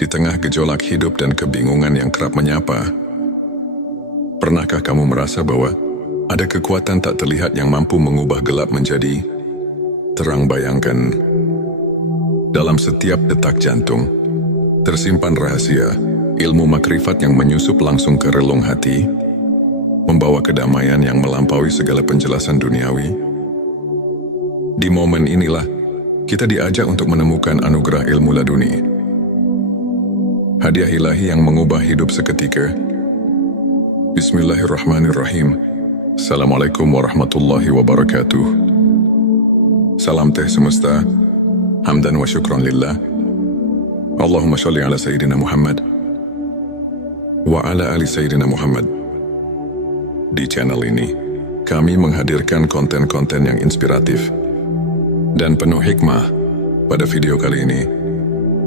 Di tengah gejolak hidup dan kebingungan yang kerap menyapa, pernahkah kamu merasa bahwa ada kekuatan tak terlihat yang mampu mengubah gelap menjadi terang? Bayangkan, dalam setiap detak jantung tersimpan rahasia, ilmu makrifat yang menyusup langsung ke relung hati, membawa kedamaian yang melampaui segala penjelasan duniawi. Di momen inilah kita diajak untuk menemukan anugerah ilmu laduni, hadiah ilahi yang mengubah hidup seketika. Bismillahirrahmanirrahim. Assalamualaikum warahmatullahi wabarakatuh. Salam teh semesta, hamdan wa syukran lillah. Allahumma sholli ala Sayyidina Muhammad wa ala ali Sayyidina Muhammad. Di channel ini, kami menghadirkan konten-konten yang inspiratif dan penuh hikmah. Pada video kali ini,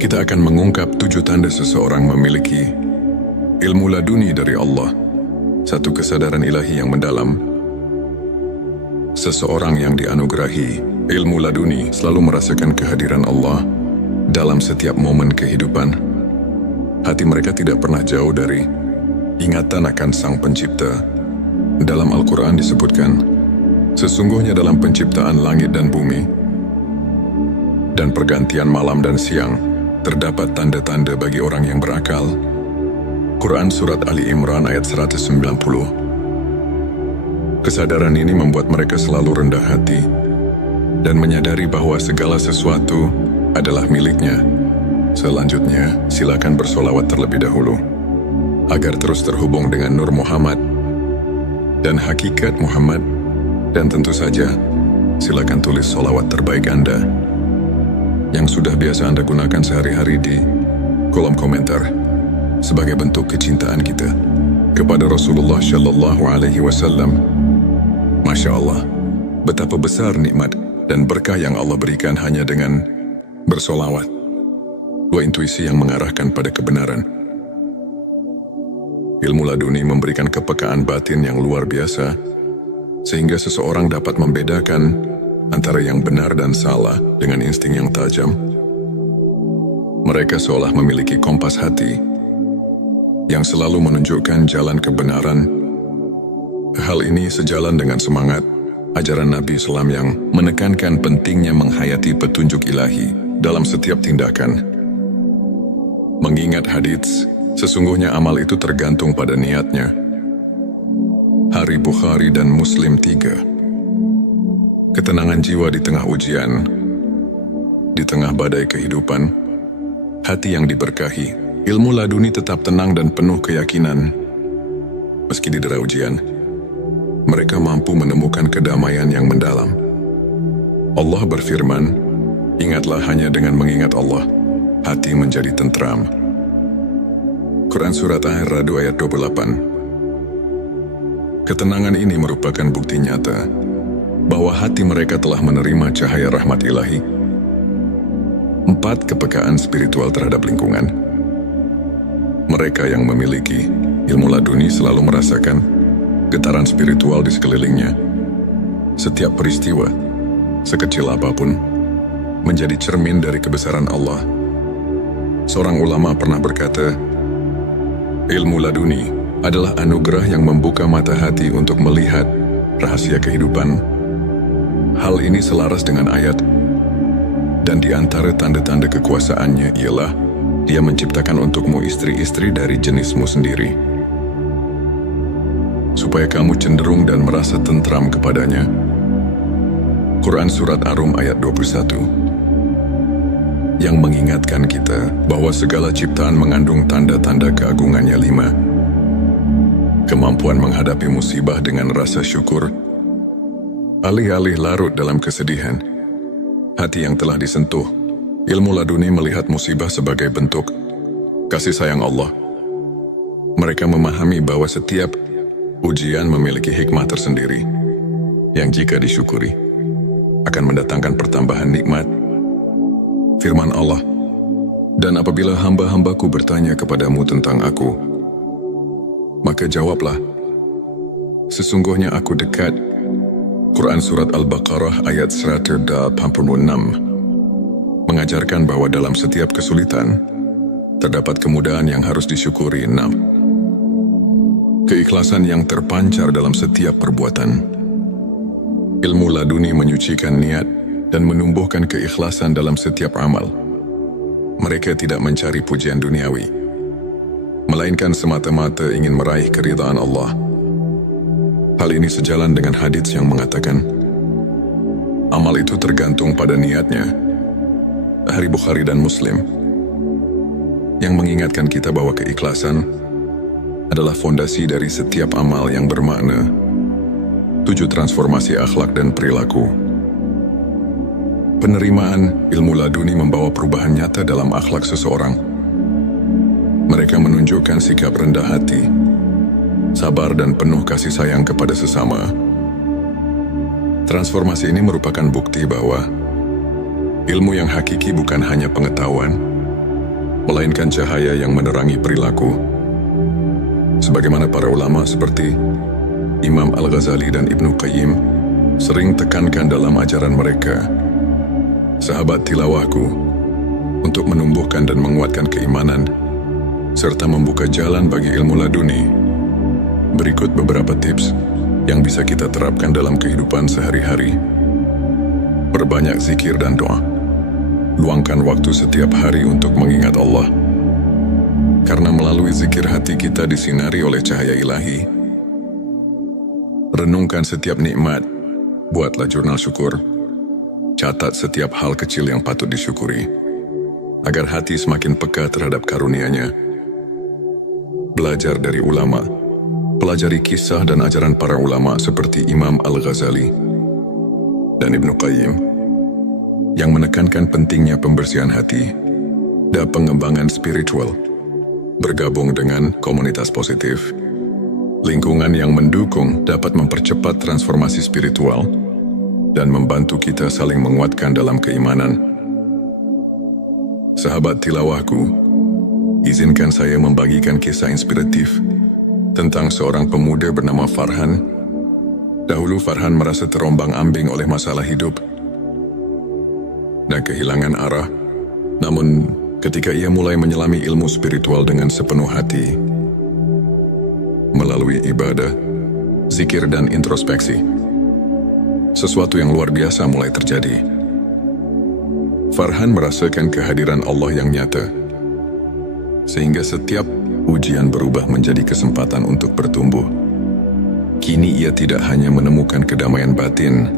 kita akan mengungkap 7 tanda seseorang memiliki ilmu laduni dari Allah, satu kesadaran ilahi yang mendalam. Seseorang yang dianugerahi ilmu laduni selalu merasakan kehadiran Allah dalam setiap momen kehidupan. Hati mereka tidak pernah jauh dari ingatan akan Sang Pencipta. Dalam Al-Quran disebutkan, sesungguhnya dalam penciptaan langit dan bumi dan pergantian malam dan siang, terdapat tanda-tanda bagi orang yang berakal. Quran Surat Ali Imran ayat 190. Kesadaran ini membuat mereka selalu rendah hati dan menyadari bahwa segala sesuatu adalah miliknya. Selanjutnya, silakan bersolawat terlebih dahulu, agar terus terhubung dengan Nur Muhammad dan hakikat Muhammad. Dan tentu saja, silakan tulis solawat terbaik Anda yang sudah biasa Anda gunakan sehari-hari di kolom komentar sebagai bentuk kecintaan kita kepada Rasulullah Shallallahu Alaihi Wasallam. Masya Allah, betapa besar nikmat dan berkah yang Allah berikan hanya dengan bersolawat. Dua intuisi yang mengarahkan pada kebenaran. Ilmu laduni memberikan kepekaan batin yang luar biasa, sehingga seseorang dapat membedakan antara yang benar dan salah dengan insting yang tajam. Mereka seolah memiliki kompas hati yang selalu menunjukkan jalan kebenaran. Hal ini sejalan dengan semangat ajaran Nabi Islam yang menekankan pentingnya menghayati petunjuk ilahi dalam setiap tindakan. Mengingat hadits, sesungguhnya amal itu tergantung pada niatnya. Hari Bukhari dan Muslim 3. Ketenangan jiwa di tengah ujian, di tengah badai kehidupan, hati yang diberkahi, ilmu laduni tetap tenang dan penuh keyakinan. Meski didera ujian, mereka mampu menemukan kedamaian yang mendalam. Allah berfirman, ingatlah hanya dengan mengingat Allah, hati menjadi tentram. Quran Surat Ar-Ra'd ayat 28. Ketenangan ini merupakan bukti nyata bahwa hati mereka telah menerima cahaya rahmat ilahi. 4. Kepekaan spiritual terhadap lingkungan. Mereka yang memiliki ilmu laduni selalu merasakan getaran spiritual di sekelilingnya. Setiap peristiwa, sekecil apapun, menjadi cermin dari kebesaran Allah. Seorang ulama pernah berkata, ilmu laduni adalah anugerah yang membuka mata hati untuk melihat rahasia kehidupan. Hal ini selaras dengan ayat, dan di antara tanda-tanda kekuasaannya ialah Dia menciptakan untukmu istri-istri dari jenismu sendiri, supaya kamu cenderung dan merasa tentram kepadanya. Quran Surat Ar-Rum ayat 21, yang mengingatkan kita bahwa segala ciptaan mengandung tanda-tanda keagungannya. 5. Kemampuan menghadapi musibah dengan rasa syukur. Alih-alih larut dalam kesedihan, hati yang telah disentuh ilmu laduni melihat musibah sebagai bentuk kasih sayang Allah. Mereka memahami bahwa setiap ujian memiliki hikmah tersendiri yang jika disyukuri akan mendatangkan pertambahan nikmat. Firman Allah, dan apabila hamba-hambaku bertanya kepadamu tentang aku, maka jawablah, sesungguhnya aku dekat. Quran Surat Al-Baqarah ayat 186 mengajarkan bahwa dalam setiap kesulitan, terdapat kemudahan yang harus disyukuri. 6. Keikhlasan yang terpancar dalam setiap perbuatan. Ilmu laduni menyucikan niat dan menumbuhkan keikhlasan dalam setiap amal. Mereka tidak mencari pujian duniawi, melainkan semata-mata ingin meraih keridhaan Allah. Hal ini sejalan dengan hadits yang mengatakan, amal itu tergantung pada niatnya. Dari Bukhari dan Muslim, yang mengingatkan kita bahwa keikhlasan adalah fondasi dari setiap amal yang bermakna. 7. Transformasi akhlak dan perilaku. Penerimaan ilmu laduni membawa perubahan nyata dalam akhlak seseorang. Mereka menunjukkan sikap rendah hati, sabar dan penuh kasih sayang kepada sesama. Transformasi ini merupakan bukti bahwa ilmu yang hakiki bukan hanya pengetahuan, melainkan cahaya yang menerangi perilaku. Sebagaimana para ulama seperti Imam Al-Ghazali dan Ibnu Qayyim sering tekankan dalam ajaran mereka, sahabat tilawahku, untuk menumbuhkan dan menguatkan keimanan, serta membuka jalan bagi ilmu laduni. Berikut beberapa tips yang bisa kita terapkan dalam kehidupan sehari-hari. Perbanyak zikir dan doa. Luangkan waktu setiap hari untuk mengingat Allah. Karena melalui zikir hati kita disinari oleh cahaya ilahi. Renungkan setiap nikmat, buatlah jurnal syukur. Catat setiap hal kecil yang patut disyukuri, agar hati semakin peka terhadap karunia-Nya. Belajar dari ulama. Pelajari kisah dan ajaran para ulama seperti Imam Al-Ghazali dan Ibnu Qayyim, yang menekankan pentingnya pembersihan hati dan pengembangan spiritual. Bergabung dengan komunitas positif, lingkungan yang mendukung dapat mempercepat transformasi spiritual dan membantu kita saling menguatkan dalam keimanan. Sahabat tilawahku, izinkan saya membagikan kisah inspiratif tentang seorang pemuda bernama Farhan. Dahulu Farhan merasa terombang-ambing oleh masalah hidup dan kehilangan arah. Namun, ketika ia mulai menyelami ilmu spiritual dengan sepenuh hati, melalui ibadah, zikir dan introspeksi, sesuatu yang luar biasa mulai terjadi. Farhan merasakan kehadiran Allah yang nyata, sehingga setiap ujian berubah menjadi kesempatan untuk bertumbuh. Kini ia tidak hanya menemukan kedamaian batin,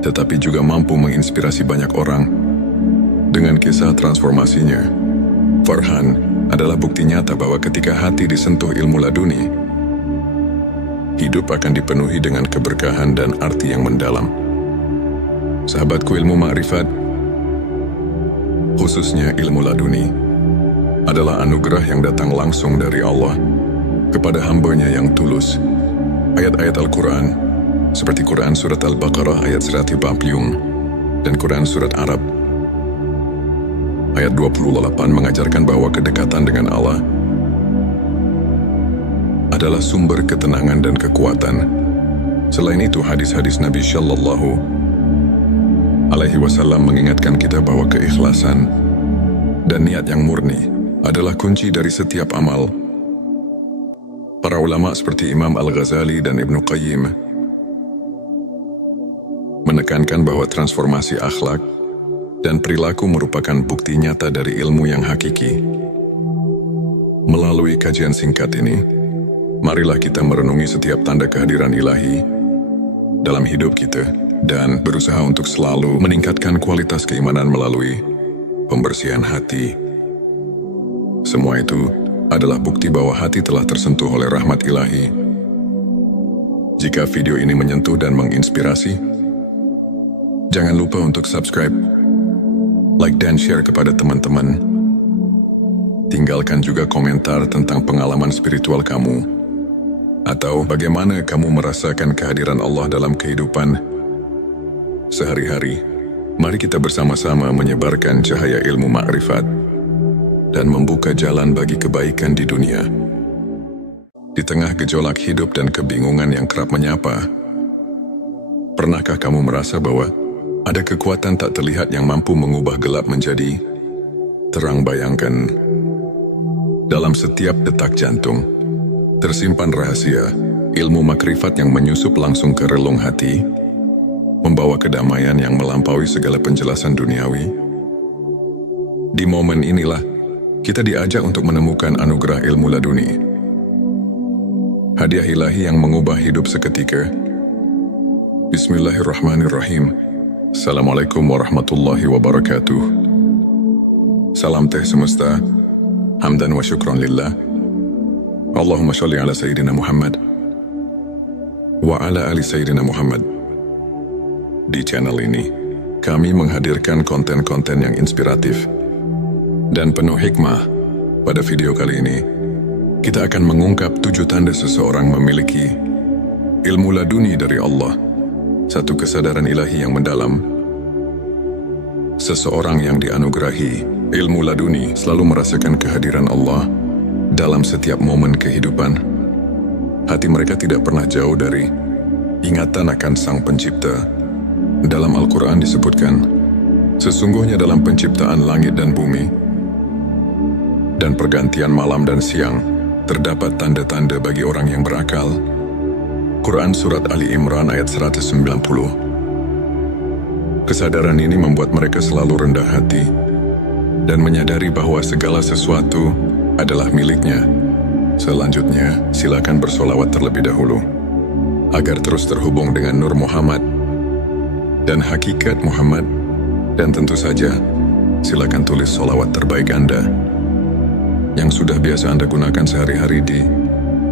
tetapi juga mampu menginspirasi banyak orang dengan kisah transformasinya. Farhan adalah bukti nyata bahwa ketika hati disentuh ilmu laduni, hidup akan dipenuhi dengan keberkahan dan arti yang mendalam. Sahabatku, ilmu ma'rifat, khususnya ilmu laduni, adalah anugerah yang datang langsung dari Allah kepada hamba-Nya yang tulus. Ayat-ayat Al-Quran, seperti Quran Surat Al-Baqarah ayat 140 dan Quran Surat Arab ayat 28 mengajarkan bahwa kedekatan dengan Allah adalah sumber ketenangan dan kekuatan. Selain itu, hadis-hadis Nabi Shallallahu Alaihi Wasallam mengingatkan kita bahwa keikhlasan dan niat yang murni adalah kunci dari setiap amal. Para ulama seperti Imam Al-Ghazali dan Ibnu Qayyim menekankan bahwa transformasi akhlak dan perilaku merupakan bukti nyata dari ilmu yang hakiki. Melalui kajian singkat ini, marilah kita merenungi setiap tanda kehadiran ilahi dalam hidup kita dan berusaha untuk selalu meningkatkan kualitas keimanan melalui pembersihan hati. Semua itu adalah bukti bahwa hati telah tersentuh oleh rahmat ilahi. Jika video ini menyentuh dan menginspirasi, jangan lupa untuk subscribe, like dan share kepada teman-teman. Tinggalkan juga komentar tentang pengalaman spiritual kamu, atau bagaimana kamu merasakan kehadiran Allah dalam kehidupan sehari-hari. Mari kita bersama-sama menyebarkan cahaya ilmu ma'rifat dan membuka jalan bagi kebaikan di dunia. Di tengah gejolak hidup dan kebingungan yang kerap menyapa, pernahkah kamu merasa bahwa ada kekuatan tak terlihat yang mampu mengubah gelap menjadi Terang bayangkan, dalam setiap detak jantung, tersimpan rahasia, ilmu makrifat yang menyusup langsung ke relung hati, membawa kedamaian yang melampaui segala penjelasan duniawi. Di momen inilah, kita diajak untuk menemukan anugerah ilmu laduni. Hadiah ilahi yang mengubah hidup seketika. Bismillahirrahmanirrahim. Assalamualaikum warahmatullahi wabarakatuh. Salam teh semesta, hamdan wa syukran lillah. Allahumma sholli ala Sayyidina Muhammad wa ala ali Sayyidina Muhammad. Di channel ini, kami menghadirkan konten-konten yang inspiratif dan penuh hikmah. Pada video kali ini, kita akan mengungkap 7 tanda seseorang memiliki ilmu laduni dari Allah, satu kesadaran ilahi yang mendalam. Seseorang yang dianugerahi ilmu laduni selalu merasakan kehadiran Allah dalam setiap momen kehidupan. Hati mereka tidak pernah jauh dari ingatan akan Sang Pencipta. Dalam Al-Quran disebutkan, sesungguhnya dalam penciptaan langit dan bumi dan pergantian malam dan siang, terdapat tanda-tanda bagi orang yang berakal. Quran Surat Ali Imran ayat 190. Kesadaran ini membuat mereka selalu rendah hati dan menyadari bahwa segala sesuatu adalah miliknya. Selanjutnya, silakan bersolawat terlebih dahulu, agar terus terhubung dengan Nur Muhammad dan hakikat Muhammad. Dan tentu saja, silakan tulis solawat terbaik Anda yang sudah biasa Anda gunakan sehari-hari di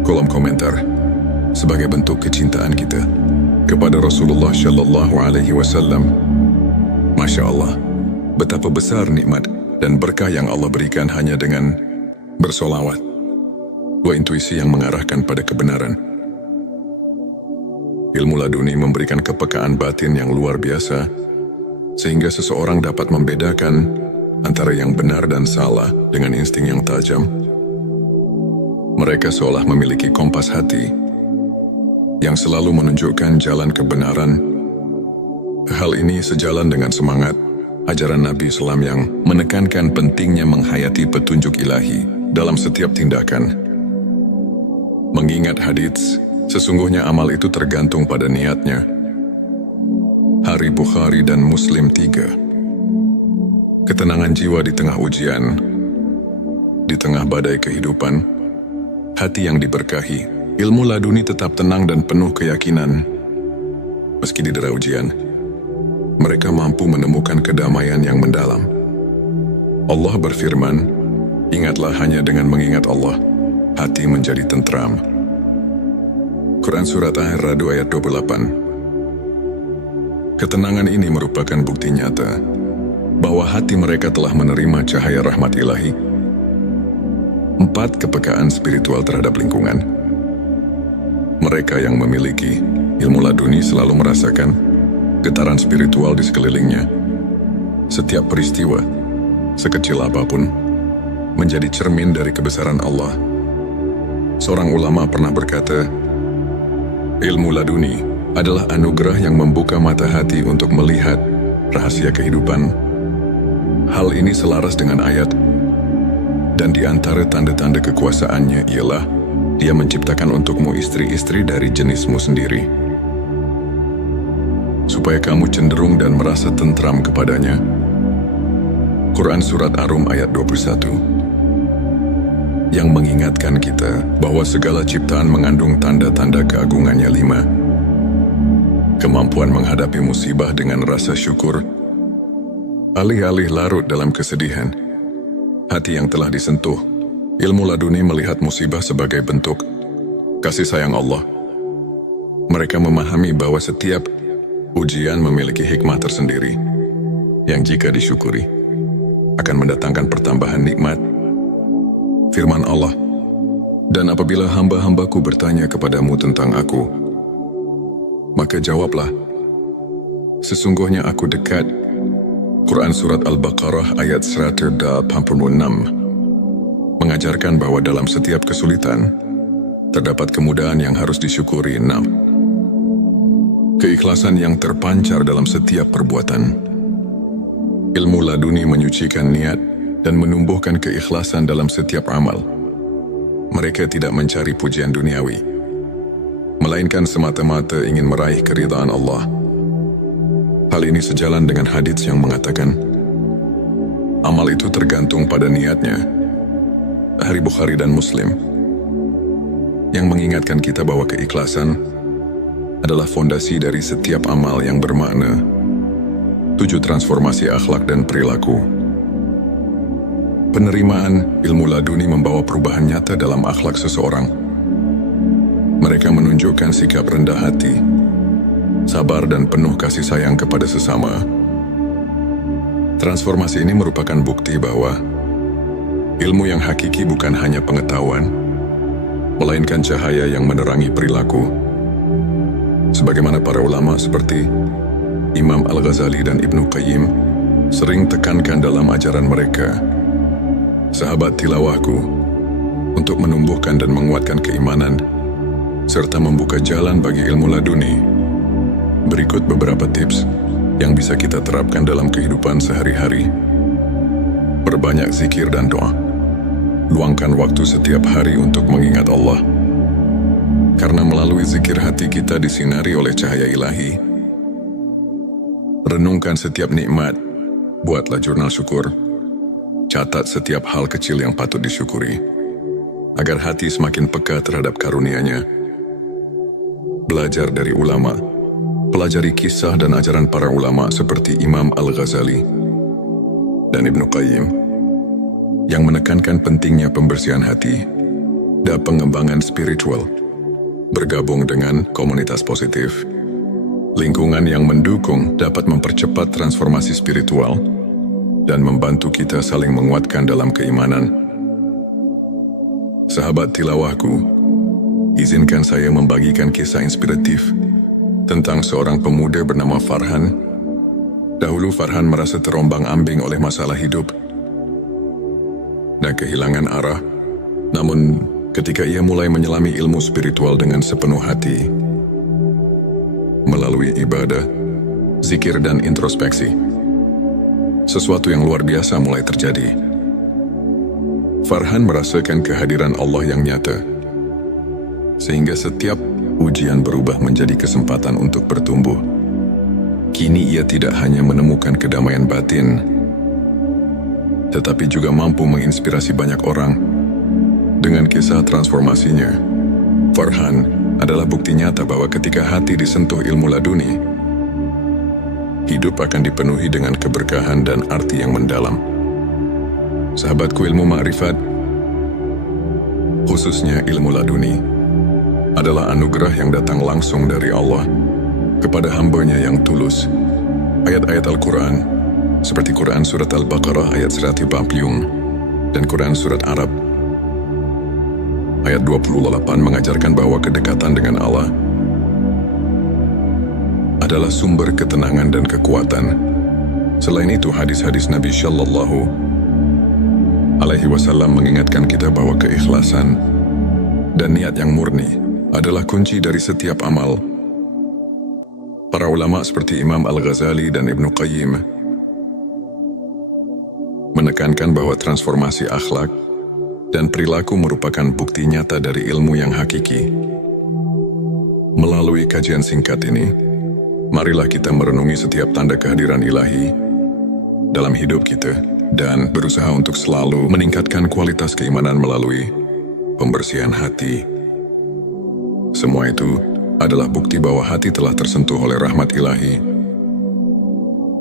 kolom komentar sebagai bentuk kecintaan kita kepada Rasulullah Shallallahu Alaihi Wasallam. Masya Allah, betapa besar nikmat dan berkah yang Allah berikan hanya dengan bersolawat. Dua intuisi yang mengarahkan pada kebenaran. Ilmu laduni memberikan kepekaan batin yang luar biasa, sehingga seseorang dapat membedakan antara yang benar dan salah dengan insting yang tajam. Mereka seolah memiliki kompas hati yang selalu menunjukkan jalan kebenaran. Hal ini sejalan dengan semangat ajaran Nabi Islam yang menekankan pentingnya menghayati petunjuk ilahi dalam setiap tindakan. Mengingat hadits, sesungguhnya amal itu tergantung pada niatnya. Hari Bukhari dan Muslim 3. Ketenangan jiwa di tengah ujian, di tengah badai kehidupan, hati yang diberkahi, ilmu laduni tetap tenang dan penuh keyakinan. Meski didera ujian, mereka mampu menemukan kedamaian yang mendalam. Allah berfirman, ingatlah hanya dengan mengingat Allah, hati menjadi tentram. Quran Surat Ar-Ra'd ayat 28. Ketenangan ini merupakan bukti nyata bahwa hati mereka telah menerima cahaya rahmat ilahi. 4. Kepekaan spiritual terhadap lingkungan. Mereka yang memiliki ilmu laduni selalu merasakan getaran spiritual di sekelilingnya. Setiap peristiwa, sekecil apapun, menjadi cermin dari kebesaran Allah. Seorang ulama pernah berkata, ilmu laduni adalah anugerah yang membuka mata hati untuk melihat rahasia kehidupan. Hal ini selaras dengan ayat, dan di antara tanda-tanda kekuasaannya ialah Dia menciptakan untukmu istri-istri dari jenismu sendiri, supaya kamu cenderung dan merasa tentram kepadanya. Quran Surat Ar-Rum ayat 21, yang mengingatkan kita bahwa segala ciptaan mengandung tanda-tanda keagungannya. 5. Kemampuan menghadapi musibah dengan rasa syukur. Alih-alih larut dalam kesedihan, hati yang telah disentuh ilmu laduni melihat musibah sebagai bentuk kasih sayang Allah. Mereka memahami bahwa setiap ujian memiliki hikmah tersendiri yang jika disyukuri akan mendatangkan pertambahan nikmat. Firman Allah, dan apabila hamba-hambaku bertanya kepadamu tentang aku, maka jawablah, sesungguhnya aku dekat. Quran Surat Al-Baqarah ayat 186 mengajarkan bahwa dalam setiap kesulitan terdapat kemudahan yang harus disyukuri. 6. Keikhlasan yang terpancar dalam setiap perbuatan. Ilmu laduni menyucikan niat dan menumbuhkan keikhlasan dalam setiap amal. Mereka tidak mencari pujian duniawi, melainkan semata-mata ingin meraih keridhaan Allah. Hal ini sejalan dengan hadits yang mengatakan, amal itu tergantung pada niatnya. Hadits Bukhari dan Muslim, yang mengingatkan kita bahwa keikhlasan adalah fondasi dari setiap amal yang bermakna. 7. Transformasi akhlak dan perilaku. Penerimaan ilmu laduni membawa perubahan nyata dalam akhlak seseorang. Mereka menunjukkan sikap rendah hati, sabar dan penuh kasih sayang kepada sesama. Transformasi ini merupakan bukti bahwa ilmu yang hakiki bukan hanya pengetahuan, melainkan cahaya yang menerangi perilaku. Sebagaimana para ulama seperti Imam Al-Ghazali dan Ibnu Qayyim sering tekankan dalam ajaran mereka, sahabat tilawahku, untuk menumbuhkan dan menguatkan keimanan, serta membuka jalan bagi ilmu laduni. Berikut beberapa tips yang bisa kita terapkan dalam kehidupan sehari-hari. Perbanyak zikir dan doa. Luangkan waktu setiap hari untuk mengingat Allah. Karena melalui zikir hati kita disinari oleh cahaya ilahi. Renungkan setiap nikmat. Buatlah jurnal syukur. Catat setiap hal kecil yang patut disyukuri, agar hati semakin peka terhadap karunia-Nya. Belajar dari ulama. Pelajari kisah dan ajaran para ulama seperti Imam Al-Ghazali dan Ibnu Qayyim, yang menekankan pentingnya pembersihan hati dan pengembangan spiritual. Bergabung dengan komunitas positif, lingkungan yang mendukung dapat mempercepat transformasi spiritual dan membantu kita saling menguatkan dalam keimanan. Sahabat tilawahku, izinkan saya membagikan kisah inspiratif tentang seorang pemuda bernama Farhan. Dahulu Farhan merasa terombang-ambing oleh masalah hidup dan kehilangan arah. Namun, ketika ia mulai menyelami ilmu spiritual dengan sepenuh hati, melalui ibadah, zikir dan introspeksi, sesuatu yang luar biasa mulai terjadi. Farhan merasakan kehadiran Allah yang nyata, sehingga setiap ujian berubah menjadi kesempatan untuk bertumbuh. Kini ia tidak hanya menemukan kedamaian batin, tetapi juga mampu menginspirasi banyak orang dengan kisah transformasinya. Farhan adalah bukti nyata bahwa ketika hati disentuh ilmu laduni, hidup akan dipenuhi dengan keberkahan dan arti yang mendalam. Sahabatku, ilmu ma'rifat, khususnya ilmu laduni, adalah anugerah yang datang langsung dari Allah kepada hamba-Nya yang tulus. Ayat-ayat Al-Quran, seperti Quran Surat Al-Baqarah ayat 140 dan Quran Surat Arab ayat 28 mengajarkan bahwa kedekatan dengan Allah adalah sumber ketenangan dan kekuatan. Selain itu, hadis-hadis Nabi Shallallahu Alaihi Wasallam mengingatkan kita bahwa keikhlasan dan niat yang murni adalah kunci dari setiap amal. Para ulama seperti Imam Al-Ghazali dan Ibnu Qayyim menekankan bahwa transformasi akhlak dan perilaku merupakan bukti nyata dari ilmu yang hakiki. Melalui kajian singkat ini, marilah kita merenungi setiap tanda kehadiran ilahi dalam hidup kita dan berusaha untuk selalu meningkatkan kualitas keimanan melalui pembersihan hati. Semua itu adalah bukti bahwa hati telah tersentuh oleh rahmat ilahi.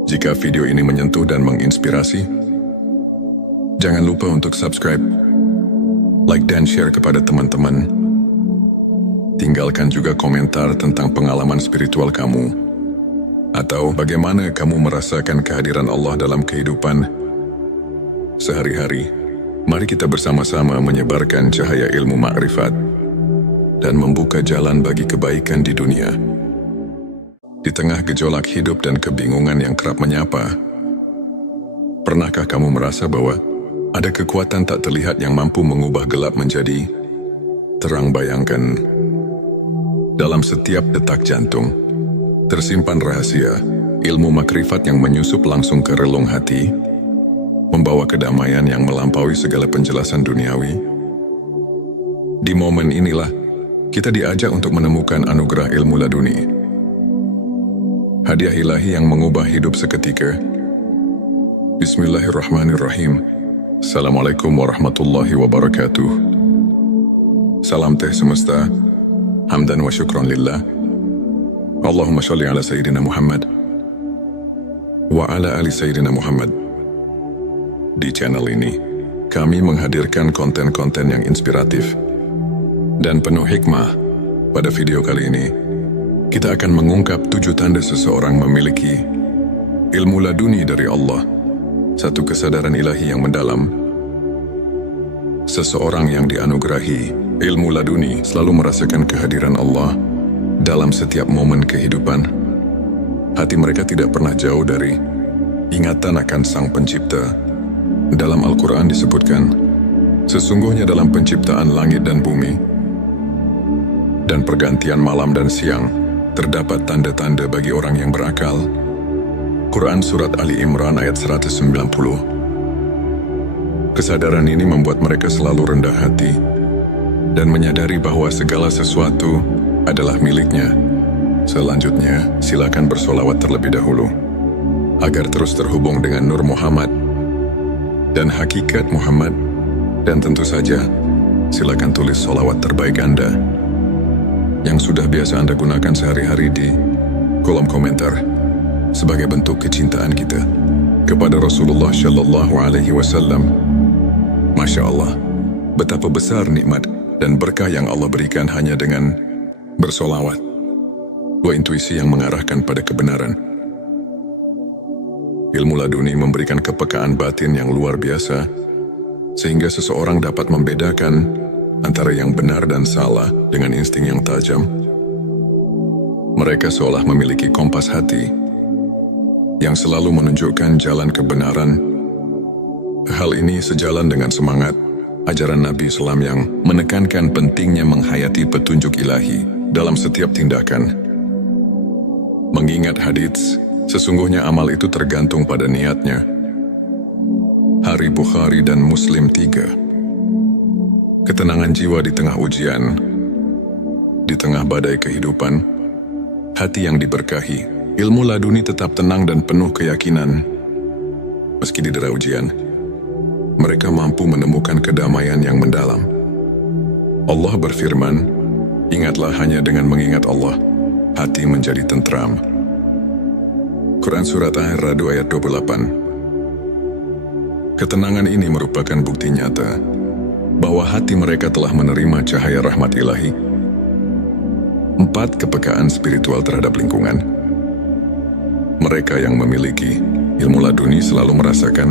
Jika video ini menyentuh dan menginspirasi, jangan lupa untuk subscribe, like dan share kepada teman-teman. Tinggalkan juga komentar tentang pengalaman spiritual kamu, atau bagaimana kamu merasakan kehadiran Allah dalam kehidupan sehari-hari. Mari kita bersama-sama menyebarkan cahaya ilmu ma'rifat dan membuka jalan bagi kebaikan di dunia. Di tengah gejolak hidup dan kebingungan yang kerap menyapa, pernahkah kamu merasa bahwa ada kekuatan tak terlihat yang mampu mengubah gelap menjadi terang? Bayangkan, dalam setiap detak jantung tersimpan rahasia ilmu makrifat yang menyusup langsung ke relung hati membawa kedamaian yang melampaui segala penjelasan duniawi. Di momen inilah, kita diajak untuk menemukan anugerah ilmu laduni. Hadiah ilahi yang mengubah hidup seketika. Bismillahirrahmanirrahim. Assalamualaikum warahmatullahi wabarakatuh. Salam teh semesta. Hamdan wa syukran lillah. Allahumma sholli ala Sayyidina Muhammad wa ala ali Sayyidina Muhammad. Di channel ini, kami menghadirkan konten-konten yang inspiratif dan penuh hikmah. Pada video kali ini, kita akan mengungkap 7 tanda seseorang memiliki ilmu laduni dari Allah, satu kesadaran ilahi yang mendalam. Seseorang yang dianugerahi ilmu laduni selalu merasakan kehadiran Allah dalam setiap momen kehidupan. Hati mereka tidak pernah jauh dari ingatan akan Sang Pencipta. Dalam Al-Quran disebutkan, sesungguhnya dalam penciptaan langit dan bumi dan pergantian malam dan siang, terdapat tanda-tanda bagi orang yang berakal. Quran Surat Ali Imran ayat 190. Kesadaran ini membuat mereka selalu rendah hati dan menyadari bahwa segala sesuatu adalah miliknya. Selanjutnya, silakan bersolawat terlebih dahulu, agar terus terhubung dengan Nur Muhammad dan hakikat Muhammad. Dan tentu saja, silakan tulis solawat terbaik Anda yang sudah biasa Anda gunakan sehari-hari di kolom komentar sebagai bentuk kecintaan kita kepada Rasulullah Shallallahu Alaihi Wasallam. Masya Allah, betapa besar nikmat dan berkah yang Allah berikan hanya dengan bersolawat. Dua intuisi yang mengarahkan pada kebenaran. Ilmu laduni memberikan kepekaan batin yang luar biasa, sehingga seseorang dapat membedakan antara yang benar dan salah dengan insting yang tajam. Mereka seolah memiliki kompas hati yang selalu menunjukkan jalan kebenaran. Hal ini sejalan dengan semangat ajaran Nabi Islam yang menekankan pentingnya menghayati petunjuk ilahi dalam setiap tindakan. Mengingat hadits, sesungguhnya amal itu tergantung pada niatnya. Hari Bukhari dan Muslim 3. Ketenangan jiwa di tengah ujian, di tengah badai kehidupan, hati yang diberkahi, ilmu laduni tetap tenang dan penuh keyakinan. Meski didera ujian, mereka mampu menemukan kedamaian yang mendalam. Allah berfirman, ingatlah hanya dengan mengingat Allah, hati menjadi tentram. Quran Surat Ar-Ra'd ayat 28. Ketenangan ini merupakan bukti nyata bahwa hati mereka telah menerima cahaya rahmat ilahi. 4. Kepekaan spiritual terhadap lingkungan. Mereka yang memiliki ilmu laduni selalu merasakan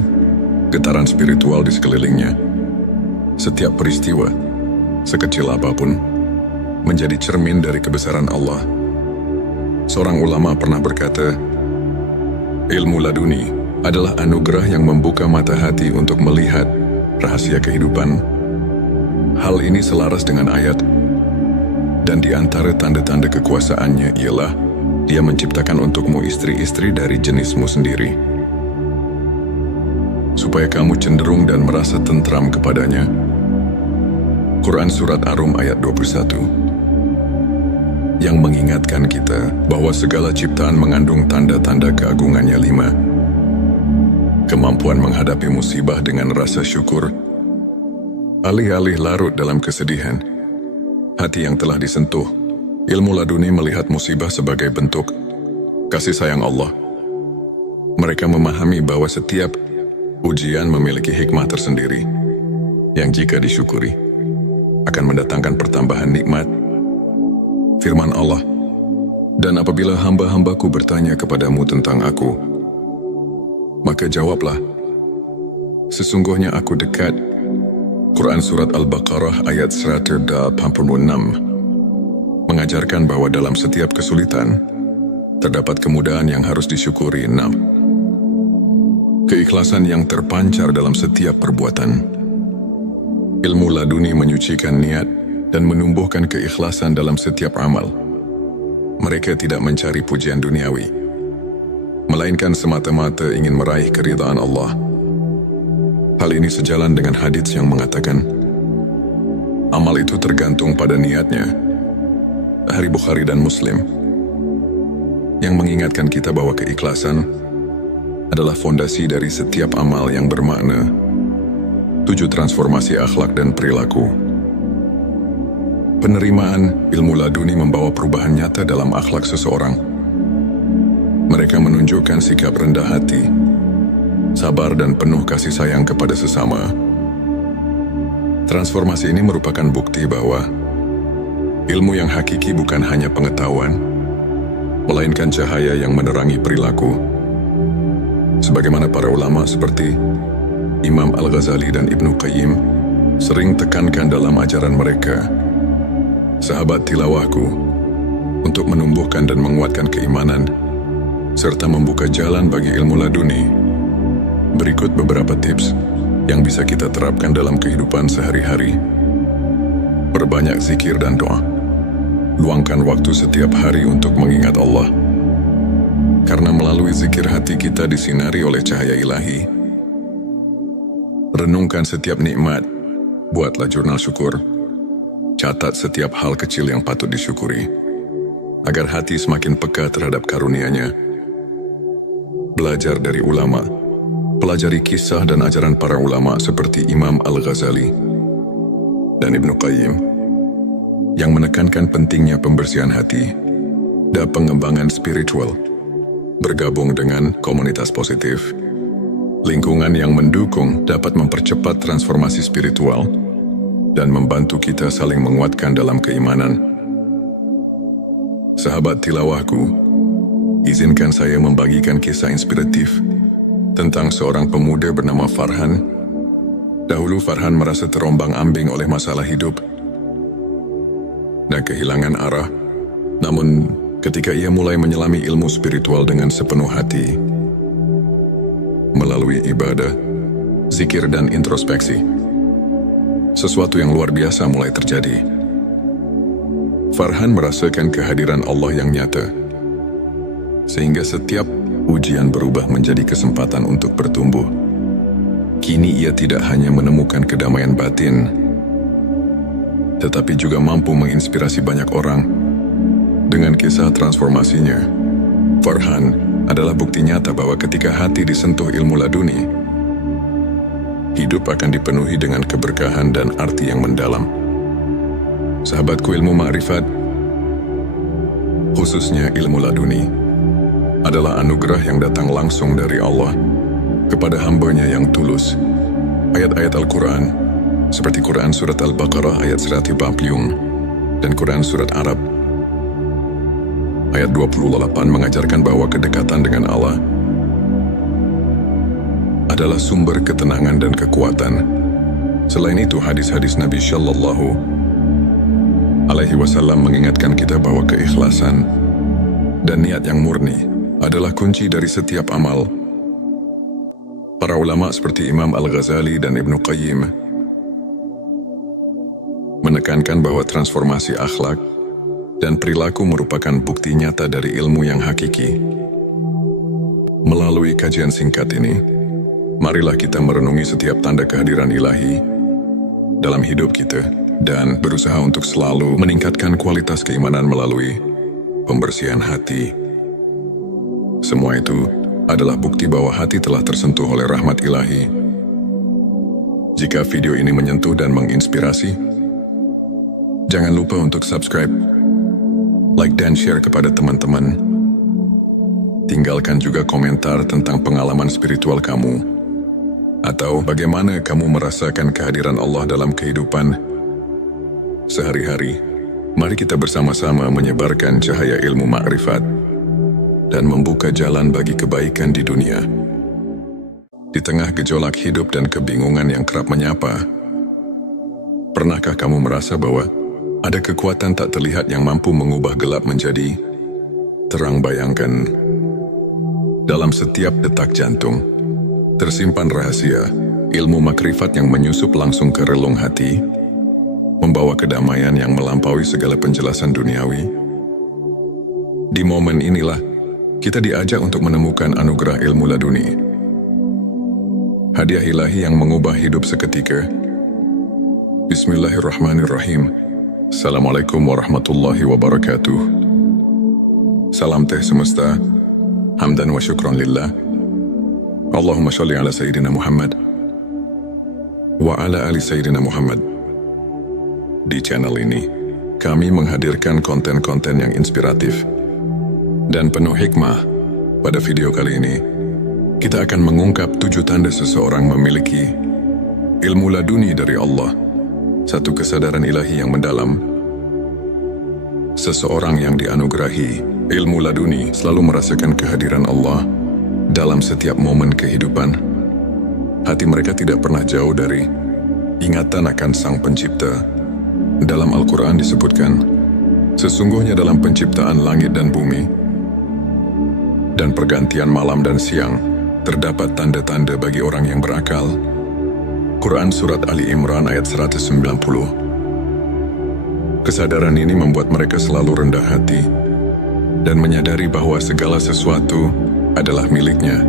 getaran spiritual di sekelilingnya. Setiap peristiwa, sekecil apapun, menjadi cermin dari kebesaran Allah. Seorang ulama pernah berkata, ilmu laduni adalah anugerah yang membuka mata hati untuk melihat rahasia kehidupan. Hal ini selaras dengan ayat, dan di antara tanda-tanda kekuasaannya ialah Dia menciptakan untukmu istri-istri dari jenismu sendiri, supaya kamu cenderung dan merasa tentram kepadanya. Quran Surat Ar-Rum ayat 21. Yang mengingatkan kita bahwa segala ciptaan mengandung tanda-tanda keagungannya. 5. Kemampuan menghadapi musibah dengan rasa syukur. Alih-alih larut dalam kesedihan, hati yang telah disentuh, ilmu laduni melihat musibah sebagai bentuk kasih sayang Allah. Mereka memahami bahwa setiap ujian memiliki hikmah tersendiri, yang jika disyukuri, akan mendatangkan pertambahan nikmat. Firman Allah, dan apabila hamba-hambaku bertanya kepadamu tentang aku, maka jawablah, sesungguhnya aku dekat. Quran Surat Al-Baqarah ayat 186 mengajarkan bahwa dalam setiap kesulitan, terdapat kemudahan yang harus disyukuri. 6. Keikhlasan yang terpancar dalam setiap perbuatan. Ilmu laduni menyucikan niat dan menumbuhkan keikhlasan dalam setiap amal. Mereka tidak mencari pujian duniawi, melainkan semata-mata ingin meraih keridhaan Allah. Hal ini sejalan dengan hadits yang mengatakan, amal itu tergantung pada niatnya. Dari Bukhari dan Muslim, yang mengingatkan kita bahwa keikhlasan adalah fondasi dari setiap amal yang bermakna. 7 transformasi akhlak dan perilaku. Penerimaan ilmu laduni membawa perubahan nyata dalam akhlak seseorang. Mereka menunjukkan sikap rendah hati, sabar dan penuh kasih sayang kepada sesama. Transformasi ini merupakan bukti bahwa ilmu yang hakiki bukan hanya pengetahuan, melainkan cahaya yang menerangi perilaku. Sebagaimana para ulama seperti Imam Al-Ghazali dan Ibnu Qayyim sering tekankan dalam ajaran mereka, sahabat tilawahku, untuk menumbuhkan dan menguatkan keimanan, serta membuka jalan bagi ilmu laduni. Berikut beberapa tips yang bisa kita terapkan dalam kehidupan sehari-hari. Perbanyak zikir dan doa. Luangkan waktu setiap hari untuk mengingat Allah. Karena melalui zikir hati kita disinari oleh cahaya ilahi. Renungkan setiap nikmat. Buatlah jurnal syukur. Catat setiap hal kecil yang patut disyukuri, agar hati semakin peka terhadap karunia-Nya. Belajar dari ulama. Pelajari kisah dan ajaran para ulama seperti Imam Al-Ghazali dan Ibnu Qayyim, yang menekankan pentingnya pembersihan hati dan pengembangan spiritual. Bergabung dengan komunitas positif, lingkungan yang mendukung dapat mempercepat transformasi spiritual dan membantu kita saling menguatkan dalam keimanan. Sahabat tilawahku, izinkan saya membagikan kisah inspiratif tentang seorang pemuda bernama Farhan. Dahulu Farhan merasa terombang-ambing oleh masalah hidup dan kehilangan arah. Namun, ketika ia mulai menyelami ilmu spiritual dengan sepenuh hati, melalui ibadah, zikir dan introspeksi, sesuatu yang luar biasa mulai terjadi. Farhan merasakan kehadiran Allah yang nyata, sehingga setiap ujian berubah menjadi kesempatan untuk bertumbuh. Kini ia tidak hanya menemukan kedamaian batin, tetapi juga mampu menginspirasi banyak orang dengan kisah transformasinya. Farhan adalah bukti nyata bahwa ketika hati disentuh ilmu laduni, hidup akan dipenuhi dengan keberkahan dan arti yang mendalam. Sahabatku, ilmu ma'rifat, khususnya ilmu laduni, adalah anugerah yang datang langsung dari Allah kepada hamba-Nya yang tulus. Ayat-ayat Al-Quran, seperti Quran Surat Al-Baqarah ayat 150 dan Quran Surat Arab ayat 28 mengajarkan bahwa kedekatan dengan Allah adalah sumber ketenangan dan kekuatan. Selain itu, hadis-hadis Nabi Shallallahu Alaihi Wasallam mengingatkan kita bahwa keikhlasan dan niat yang murni adalah kunci dari setiap amal. Para ulama seperti Imam Al-Ghazali dan Ibnu Qayyim menekankan bahwa transformasi akhlak dan perilaku merupakan bukti nyata dari ilmu yang hakiki. Melalui kajian singkat ini, marilah kita merenungi setiap tanda kehadiran ilahi dalam hidup kita dan berusaha untuk selalu meningkatkan kualitas keimanan melalui pembersihan hati. Semua itu adalah bukti bahwa hati telah tersentuh oleh rahmat ilahi. Jika video ini menyentuh dan menginspirasi, jangan lupa untuk subscribe, like dan share kepada teman-teman. Tinggalkan juga komentar tentang pengalaman spiritual kamu, atau bagaimana kamu merasakan kehadiran Allah dalam kehidupan sehari-hari. Mari kita bersama-sama menyebarkan cahaya ilmu ma'rifat dan membuka jalan bagi kebaikan di dunia. Di tengah gejolak hidup dan kebingungan yang kerap menyapa, pernahkah kamu merasa bahwa ada kekuatan tak terlihat yang mampu mengubah gelap menjadi terang? Bayangkan, dalam setiap detak jantung tersimpan rahasia ilmu makrifat yang menyusup langsung ke relung hati, membawa kedamaian yang melampaui segala penjelasan duniawi. Di momen inilah kita diajak untuk menemukan anugerah ilmu laduni. Hadiah ilahi yang mengubah hidup seketika. Bismillahirrahmanirrahim. Assalamualaikum warahmatullahi wabarakatuh. Salam teh semesta. Hamdan wa syukran lillah. Allahumma sholli ala Sayyidina Muhammad wa ala ali Sayyidina Muhammad. Di channel ini, kami menghadirkan konten-konten yang inspiratif dan penuh hikmah. Pada video kali ini, kita akan mengungkap 7 tanda seseorang memiliki ilmu laduni dari Allah, satu kesadaran ilahi yang mendalam. Seseorang yang dianugerahi ilmu laduni selalu merasakan kehadiran Allah dalam setiap momen kehidupan. Hati mereka tidak pernah jauh dari ingatan akan Sang Pencipta. Dalam Al-Quran disebutkan, sesungguhnya dalam penciptaan langit dan bumi dan pergantian malam dan siang, terdapat tanda-tanda bagi orang yang berakal. Quran Surat Ali Imran ayat 190. Kesadaran ini membuat mereka selalu rendah hati dan menyadari bahwa segala sesuatu adalah miliknya.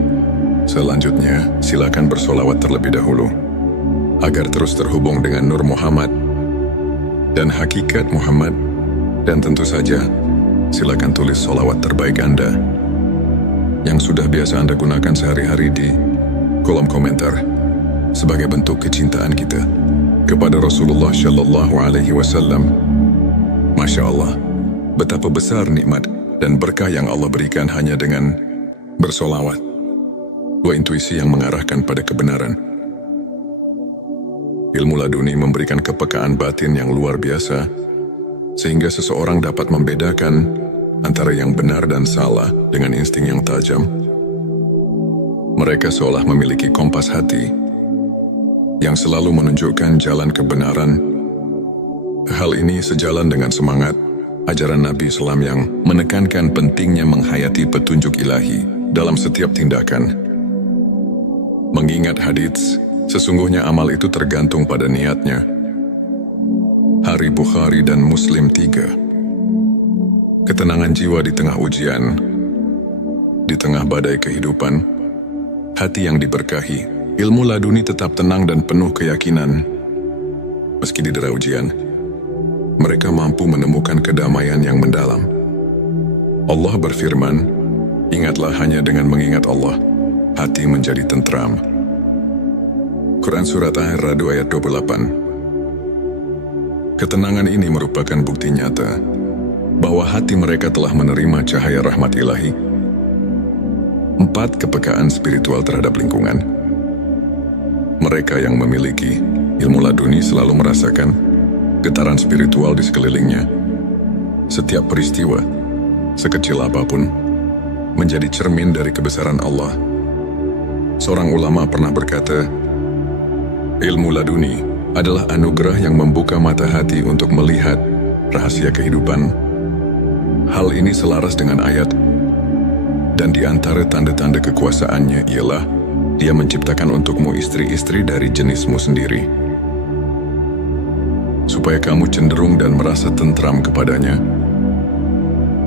Selanjutnya, silakan bersolawat terlebih dahulu agar terus terhubung dengan Nur Muhammad dan hakikat Muhammad. Dan tentu saja, silakan tulis solawat terbaik Anda yang sudah biasa Anda gunakan sehari-hari di kolom komentar sebagai bentuk kecintaan kita kepada Rasulullah Shallallahu Alaihi Wasallam. Masya Allah, betapa besar nikmat dan berkah yang Allah berikan hanya dengan bersolawat. Dua intuisi yang mengarahkan pada kebenaran. Ilmu laduni memberikan kepekaan batin yang luar biasa, sehingga seseorang dapat membedakan antara yang benar dan salah dengan insting yang tajam. Mereka seolah memiliki kompas hati yang selalu menunjukkan jalan kebenaran. Hal ini sejalan dengan semangat ajaran Nabi Islam yang menekankan pentingnya menghayati petunjuk ilahi dalam setiap tindakan. Mengingat hadits, sesungguhnya amal itu tergantung pada niatnya. Hari Bukhari dan Muslim 3. Ketenangan jiwa di tengah ujian, di tengah badai kehidupan, hati yang diberkahi, ilmu laduni tetap tenang dan penuh keyakinan. Meski didera ujian, mereka mampu menemukan kedamaian yang mendalam. Allah berfirman, ingatlah hanya dengan mengingat Allah, hati menjadi tentram. Quran Surat Ar-Ra'd ayat 28. Ketenangan ini merupakan bukti nyata bahwa hati mereka telah menerima cahaya rahmat ilahi. 4. Kepekaan spiritual terhadap lingkungan. Mereka yang memiliki ilmu laduni selalu merasakan getaran spiritual di sekelilingnya. Setiap peristiwa, sekecil apapun, menjadi cermin dari kebesaran Allah. Seorang ulama pernah berkata, ilmu laduni adalah anugerah yang membuka mata hati untuk melihat rahasia kehidupan. Hal ini selaras dengan ayat, dan di antara tanda-tanda kekuasaannya ialah Dia menciptakan untukmu istri-istri dari jenismu sendiri, supaya kamu cenderung dan merasa tentram kepadanya.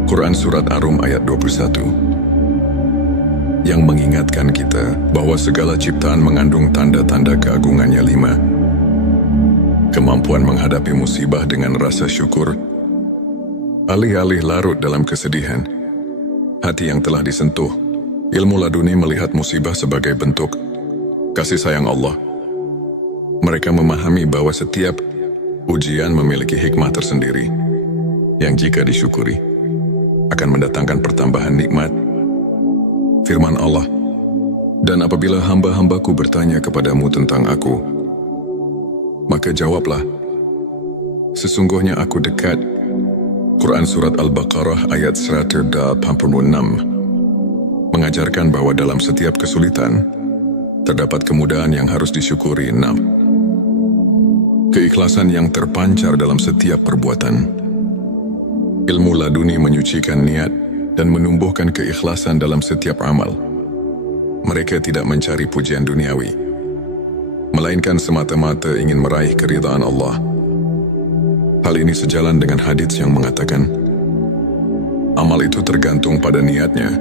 Quran Surat Ar-Rum ayat 21. Yang mengingatkan kita bahwa segala ciptaan mengandung tanda-tanda keagungannya. 5. Kemampuan menghadapi musibah dengan rasa syukur. Alih-alih larut dalam kesedihan, hati yang telah disentuh, ilmu laduni melihat musibah sebagai bentuk kasih sayang Allah. Mereka memahami bahwa setiap ujian memiliki hikmah tersendiri, yang jika disyukuri, akan mendatangkan pertambahan nikmat. Firman Allah, dan apabila hamba-hambaku bertanya kepadamu tentang aku, maka jawablah, sesungguhnya aku dekat. Quran Surat Al-Baqarah ayat 186 mengajarkan bahwa dalam setiap kesulitan, terdapat kemudahan yang harus disyukuri. 6. Keikhlasan yang terpancar dalam setiap perbuatan. Ilmu laduni menyucikan niat dan menumbuhkan keikhlasan dalam setiap amal. Mereka tidak mencari pujian duniawi, melainkan semata-mata ingin meraih keridhaan Allah. Hal ini sejalan dengan hadits yang mengatakan, amal itu tergantung pada niatnya.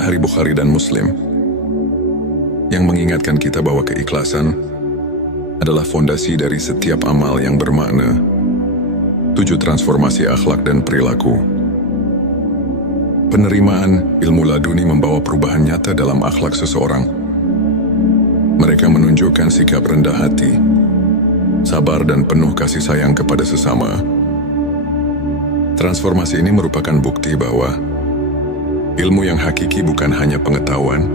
Hari Bukhari dan Muslim. yang mengingatkan kita bahwa keikhlasan adalah fondasi dari setiap amal yang bermakna. 7. Transformasi akhlak dan perilaku. Penerimaan ilmu laduni membawa perubahan nyata dalam akhlak seseorang. Mereka menunjukkan sikap rendah hati, sabar dan penuh kasih sayang kepada sesama. Transformasi ini merupakan bukti bahwa ilmu yang hakiki bukan hanya pengetahuan,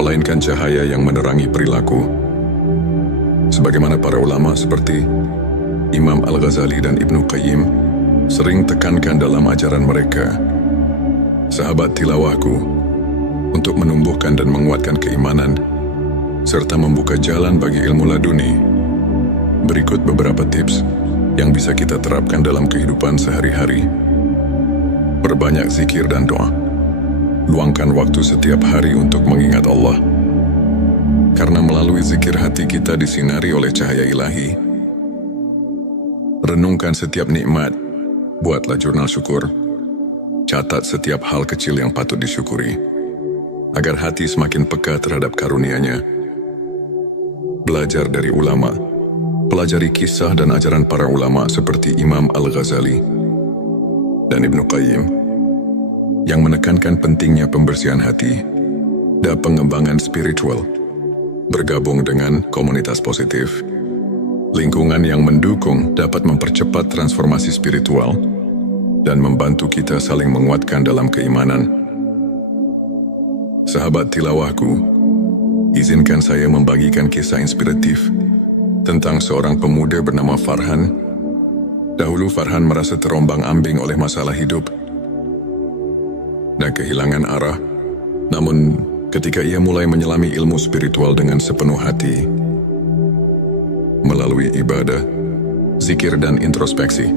melainkan cahaya yang menerangi perilaku. Sebagaimana para ulama seperti Imam Al-Ghazali dan Ibnu Qayyim sering tekankan dalam ajaran mereka, sahabat tilawahku, untuk menumbuhkan dan menguatkan keimanan serta membuka jalan bagi ilmu laduni. Berikut beberapa tips yang bisa kita terapkan dalam kehidupan sehari-hari. Perbanyak zikir dan doa. Luangkan waktu setiap hari untuk mengingat Allah. Karena melalui zikir hati kita disinari oleh cahaya ilahi. Renungkan setiap nikmat. Buatlah jurnal syukur. Catat setiap hal kecil yang patut disyukuri, agar hati semakin peka terhadap karunia-Nya. Belajar dari ulama. Pelajari kisah dan ajaran para ulama seperti Imam Al-Ghazali dan Ibnu Qayyim yang menekankan pentingnya pembersihan hati dan pengembangan spiritual. Bergabung dengan komunitas positif, lingkungan yang mendukung dapat mempercepat transformasi spiritual dan membantu kita saling menguatkan dalam keimanan. Sahabat tilawahku, izinkan saya membagikan kisah inspiratif tentang seorang pemuda bernama Farhan. Dahulu Farhan merasa terombang-ambing oleh masalah hidup dan kehilangan arah. Namun, ketika ia mulai menyelami ilmu spiritual dengan sepenuh hati, melalui ibadah, zikir dan introspeksi,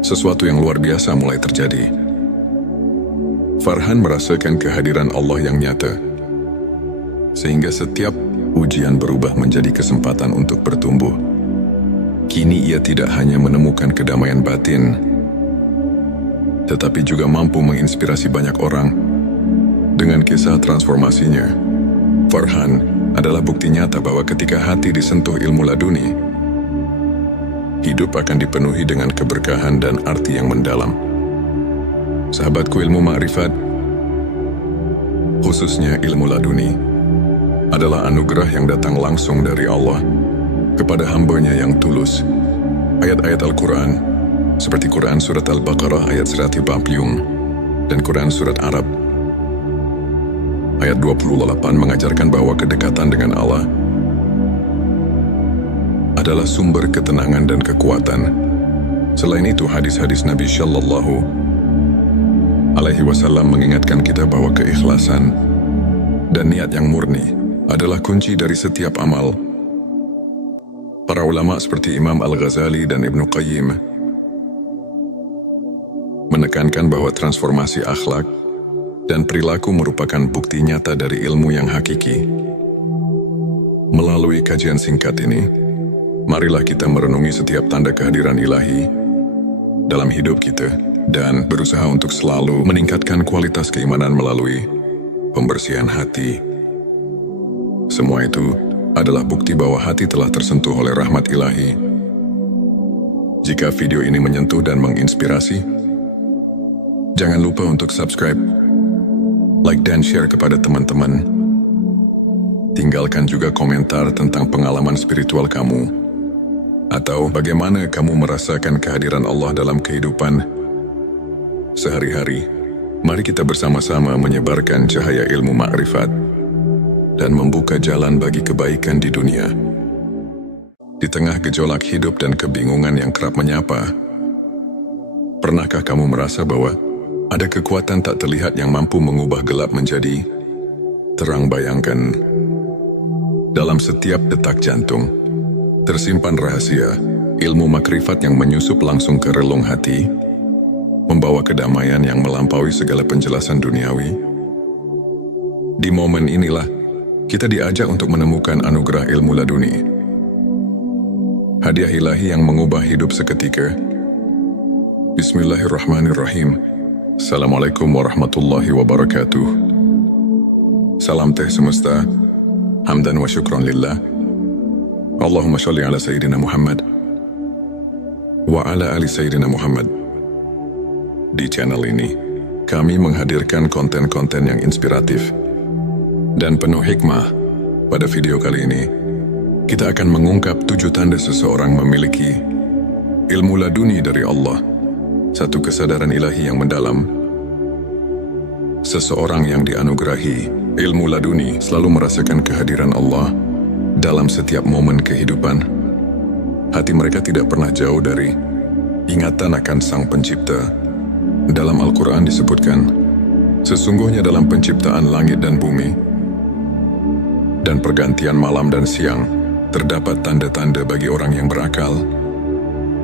sesuatu yang luar biasa mulai terjadi. Farhan merasakan kehadiran Allah yang nyata, sehingga setiap ujian berubah menjadi kesempatan untuk bertumbuh. Kini ia tidak hanya menemukan kedamaian batin, tetapi juga mampu menginspirasi banyak orang dengan kisah transformasinya. Farhan adalah bukti nyata bahwa ketika hati disentuh ilmu laduni, hidup akan dipenuhi dengan keberkahan dan arti yang mendalam. Sahabatku, ilmu makrifat, khususnya ilmu laduni, adalah anugerah yang datang langsung dari Allah kepada hamba-Nya yang tulus. Ayat-ayat Al-Quran, seperti Quran Surat Al-Baqarah ayat 150 dan Quran Surat Arab ayat 28 mengajarkan bahwa kedekatan dengan Allah adalah sumber ketenangan dan kekuatan. Selain itu, hadis-hadis Nabi Shallallahu Alaihi Wasallam mengingatkan kita bahwa keikhlasan dan niat yang murni adalah kunci dari setiap amal. Para ulama seperti Imam Al-Ghazali dan Ibnu Qayyim menekankan bahwa transformasi akhlak dan perilaku merupakan bukti nyata dari ilmu yang hakiki. Melalui kajian singkat ini, marilah kita merenungi setiap tanda kehadiran ilahi dalam hidup kita dan berusaha untuk selalu meningkatkan kualitas keimanan melalui pembersihan hati. Semua itu adalah bukti bahwa hati telah tersentuh oleh rahmat ilahi. Jika video ini menyentuh dan menginspirasi, jangan lupa untuk subscribe, like dan share kepada teman-teman. Tinggalkan juga komentar tentang pengalaman spiritual kamu, atau bagaimana kamu merasakan kehadiran Allah dalam kehidupan sehari-hari. Mari kita bersama-sama menyebarkan cahaya ilmu makrifat dan membuka jalan bagi kebaikan di dunia. Di tengah gejolak hidup dan kebingungan yang kerap menyapa, pernahkah kamu merasa bahwa ada kekuatan tak terlihat yang mampu mengubah gelap menjadi terang? Bayangkan, dalam setiap detak jantung tersimpan rahasia ilmu makrifat yang menyusup langsung ke relung hati, membawa kedamaian yang melampaui segala penjelasan duniawi. Di momen inilah kita diajak untuk menemukan anugerah ilmu laduni, hadiah ilahi yang mengubah hidup seketika. Bismillahirrahmanirrahim. Assalamualaikum warahmatullahi wabarakatuh. Salam teh semesta, hamdan wa syukron lillah. Allahumma sholli ala Sayyidina Muhammad wa ala ali Sayyidina Muhammad. Di channel ini, kami menghadirkan konten-konten yang inspiratif dan penuh hikmah. Pada video kali ini, kita akan mengungkap 7 tanda seseorang memiliki ilmu laduni dari Allah, satu kesadaran ilahi yang mendalam. Seseorang yang dianugerahi ilmu laduni selalu merasakan kehadiran Allah dalam setiap momen kehidupan. Hati mereka tidak pernah jauh dari ingatan akan Sang Pencipta. Dalam Al-Quran disebutkan, sesungguhnya dalam penciptaan langit dan bumi dan pergantian malam dan siang, terdapat tanda-tanda bagi orang yang berakal.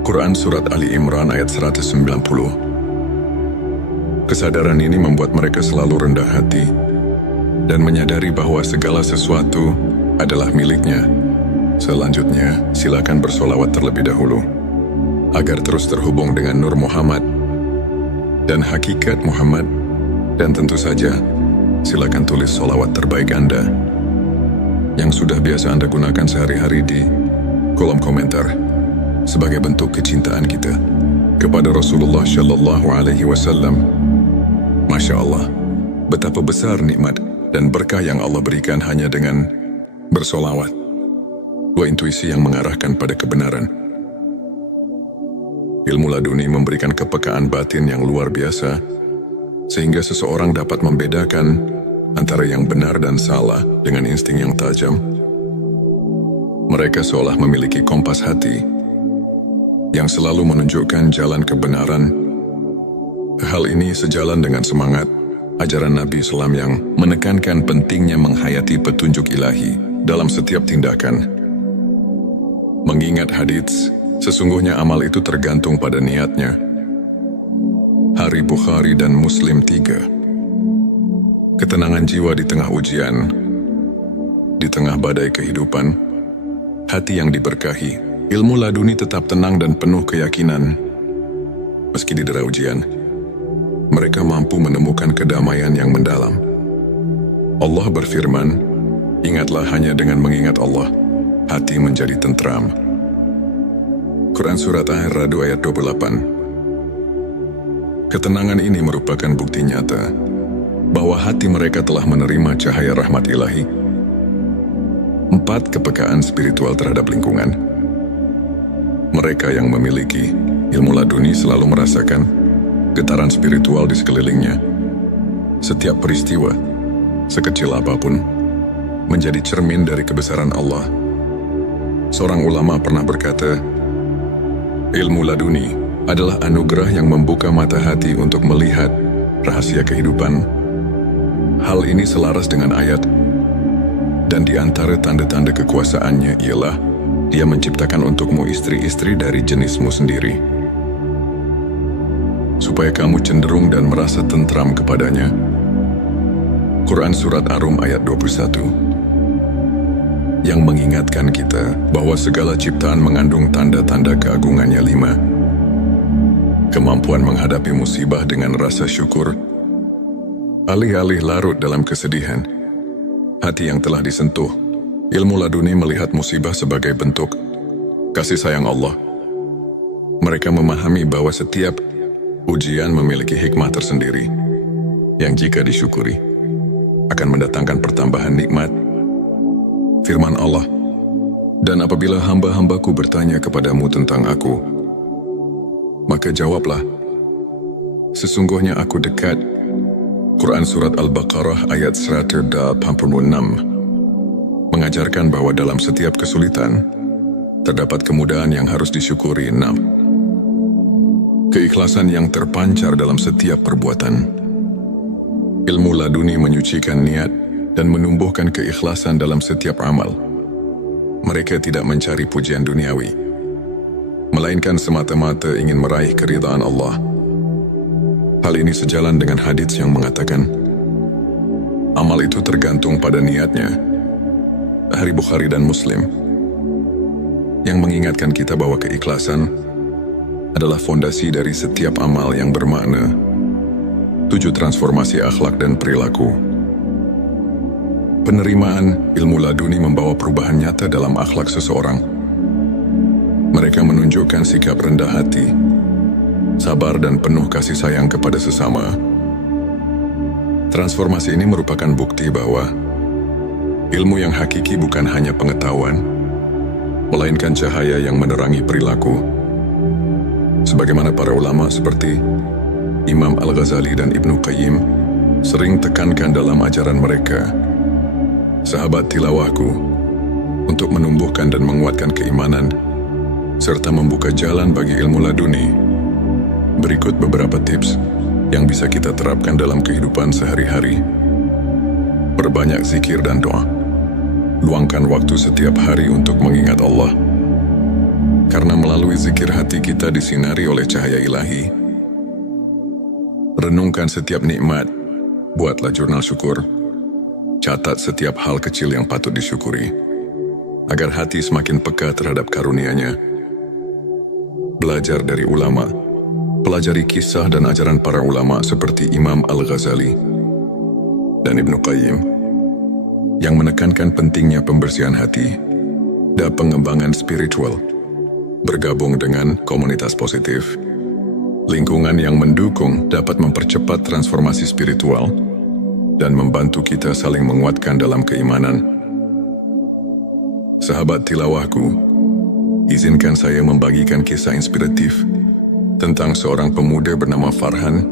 Quran Surat Ali Imran ayat 190. Kesadaran ini membuat mereka selalu rendah hati dan menyadari bahwa segala sesuatu adalah miliknya. Selanjutnya, silakan bersolawat terlebih dahulu, agar terus terhubung dengan Nur Muhammad dan hakikat Muhammad. Dan tentu saja, silakan tulis solawat terbaik Anda yang sudah biasa Anda gunakan sehari-hari di kolom komentar sebagai bentuk kecintaan kita kepada Rasulullah Shallallahu Alaihi Wasallam. Masya Allah, betapa besar nikmat dan berkah yang Allah berikan hanya dengan bersolawat. Dua intuisi yang mengarahkan pada kebenaran. Ilmu laduni memberikan kepekaan batin yang luar biasa, sehingga seseorang dapat membedakan antara yang benar dan salah dengan insting yang tajam. Mereka seolah memiliki kompas hati yang selalu menunjukkan jalan kebenaran. Hal ini sejalan dengan semangat ajaran Nabi Islam yang menekankan pentingnya menghayati petunjuk ilahi dalam setiap tindakan. Mengingat hadits, sesungguhnya amal itu tergantung pada niatnya. Hari Bukhari dan Muslim 3. Ketenangan jiwa di tengah ujian, di tengah badai kehidupan, hati yang diberkahi, ilmu laduni tetap tenang dan penuh keyakinan. Meski didera ujian, mereka mampu menemukan kedamaian yang mendalam. Allah berfirman, ingatlah hanya dengan mengingat Allah, hati menjadi tentram. Quran Surat Ar-Ra'd ayat 28. Ketenangan ini merupakan bukti nyata bahwa hati mereka telah menerima cahaya rahmat ilahi. 4. Kepekaan spiritual terhadap lingkungan. Mereka yang memiliki ilmu laduni selalu merasakan getaran spiritual di sekelilingnya. Setiap peristiwa, sekecil apapun, menjadi cermin dari kebesaran Allah. Seorang ulama pernah berkata, ilmu laduni adalah anugerah yang membuka mata hati untuk melihat rahasia kehidupan. Hal ini selaras dengan ayat, dan di antara tanda-tanda kekuasaannya ialah Dia menciptakan untukmu istri-istri dari jenismu sendiri, supaya kamu cenderung dan merasa tentram kepadanya. Quran Surat Ar-Rum ayat 21. Yang mengingatkan kita bahwa segala ciptaan mengandung tanda-tanda keagungannya. 5. Kemampuan menghadapi musibah dengan rasa syukur. Alih-alih larut dalam kesedihan, hati yang telah disentuh, ilmu laduni melihat musibah sebagai bentuk kasih sayang Allah. Mereka memahami bahwa setiap ujian memiliki hikmah tersendiri yang jika disyukuri akan mendatangkan pertambahan nikmat. Firman Allah, dan apabila hamba-hambaku bertanya kepadamu tentang aku, maka jawablah, sesungguhnya aku dekat. Quran Surat Al-Baqarah ayat 186 mengajarkan bahwa dalam setiap kesulitan terdapat kemudahan yang harus disyukuri. 6. Keikhlasan yang terpancar dalam setiap perbuatan. Ilmu laduni menyucikan niat dan menumbuhkan keikhlasan dalam setiap amal. Mereka tidak mencari pujian duniawi, melainkan semata-mata ingin meraih keridhaan Allah. Hal ini sejalan dengan hadits yang mengatakan, amal itu tergantung pada niatnya. Hari Bukhari dan Muslim, yang mengingatkan kita bahwa keikhlasan adalah fondasi dari setiap amal yang bermakna. 7. Transformasi akhlak dan perilaku. Penerimaan ilmu laduni membawa perubahan nyata dalam akhlak seseorang. Mereka menunjukkan sikap rendah hati, sabar dan penuh kasih sayang kepada sesama. Transformasi ini merupakan bukti bahwa ilmu yang hakiki bukan hanya pengetahuan, melainkan cahaya yang menerangi perilaku. Sebagaimana para ulama seperti Imam Al-Ghazali dan Ibnu Qayyim sering tekankan dalam ajaran mereka, sahabat tilawahku, untuk menumbuhkan dan menguatkan keimanan, serta membuka jalan bagi ilmu laduni. Berikut beberapa tips yang bisa kita terapkan dalam kehidupan sehari-hari. Perbanyak zikir dan doa. Luangkan waktu setiap hari untuk mengingat Allah. Karena melalui zikir hati kita disinari oleh cahaya ilahi. Renungkan setiap nikmat. Buatlah jurnal syukur. Catat setiap hal kecil yang patut disyukuri, agar hati semakin peka terhadap karunia-Nya. Belajar dari ulama. Pelajari kisah dan ajaran para ulama seperti Imam Al-Ghazali dan Ibnu Qayyim yang menekankan pentingnya pembersihan hati dan pengembangan spiritual. Bergabung dengan komunitas positif, lingkungan yang mendukung dapat mempercepat transformasi spiritual dan membantu kita saling menguatkan dalam keimanan. Sahabat tilawahku, izinkan saya membagikan kisah inspiratif tentang seorang pemuda bernama Farhan.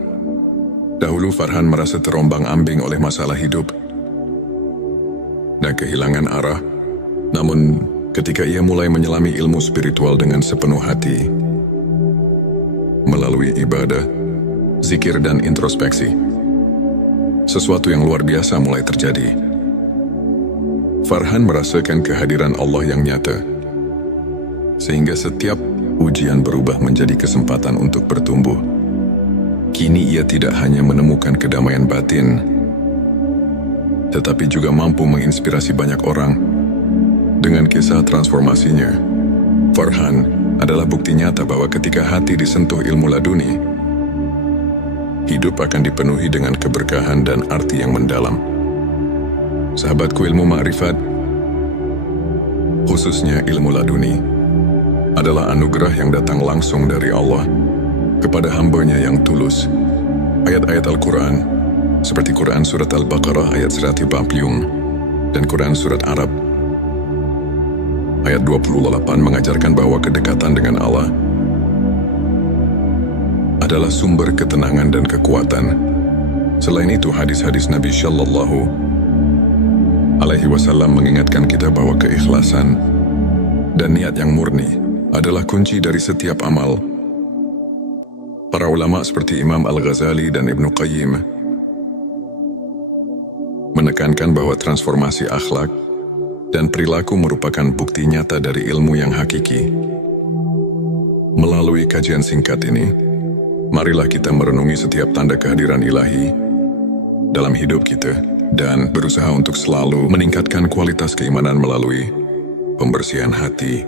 Dahulu Farhan merasa terombang-ambing oleh masalah hidup dan kehilangan arah. Namun, ketika ia mulai menyelami ilmu spiritual dengan sepenuh hati, melalui ibadah, zikir dan introspeksi, sesuatu yang luar biasa mulai terjadi. Farhan merasakan kehadiran Allah yang nyata, sehingga setiap ujian berubah menjadi kesempatan untuk bertumbuh. Kini ia tidak hanya menemukan kedamaian batin, tetapi juga mampu menginspirasi banyak orang. Dengan kisah transformasinya, Farhan adalah bukti nyata bahwa ketika hati disentuh ilmu laduni, hidup akan dipenuhi dengan keberkahan dan arti yang mendalam. Sahabatku, ilmu ma'rifat, khususnya ilmu laduni, adalah anugerah yang datang langsung dari Allah kepada hamba-Nya yang tulus. Ayat-ayat Al-Quran, seperti Quran Surat Al-Baqarah ayat 140 dan Quran Surat Arab ayat 28 mengajarkan bahwa kedekatan dengan Allah adalah sumber ketenangan dan kekuatan. Selain itu, hadis-hadis Nabi Shallallahu Alaihi Wasallam mengingatkan kita bahwa keikhlasan dan niat yang murni adalah kunci dari setiap amal. Para ulama seperti Imam Al-Ghazali dan Ibnu Qayyim menekankan bahwa transformasi akhlak dan perilaku merupakan bukti nyata dari ilmu yang hakiki. Melalui kajian singkat ini, marilah kita merenungi setiap tanda kehadiran ilahi dalam hidup kita dan berusaha untuk selalu meningkatkan kualitas keimanan melalui pembersihan hati.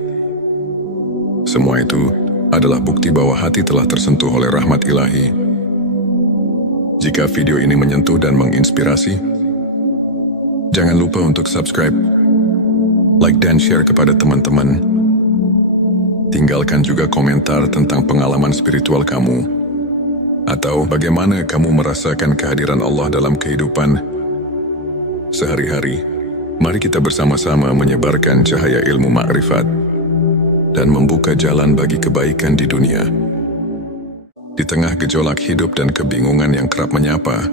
Semua itu adalah bukti bahwa hati telah tersentuh oleh rahmat ilahi. Jika video ini menyentuh dan menginspirasi, jangan lupa untuk subscribe, like dan share kepada teman-teman. Tinggalkan juga komentar tentang pengalaman spiritual kamu, atau bagaimana kamu merasakan kehadiran Allah dalam kehidupan sehari-hari. Mari kita bersama-sama menyebarkan cahaya ilmu ma'rifat dan membuka jalan bagi kebaikan di dunia. Di tengah gejolak hidup dan kebingungan yang kerap menyapa,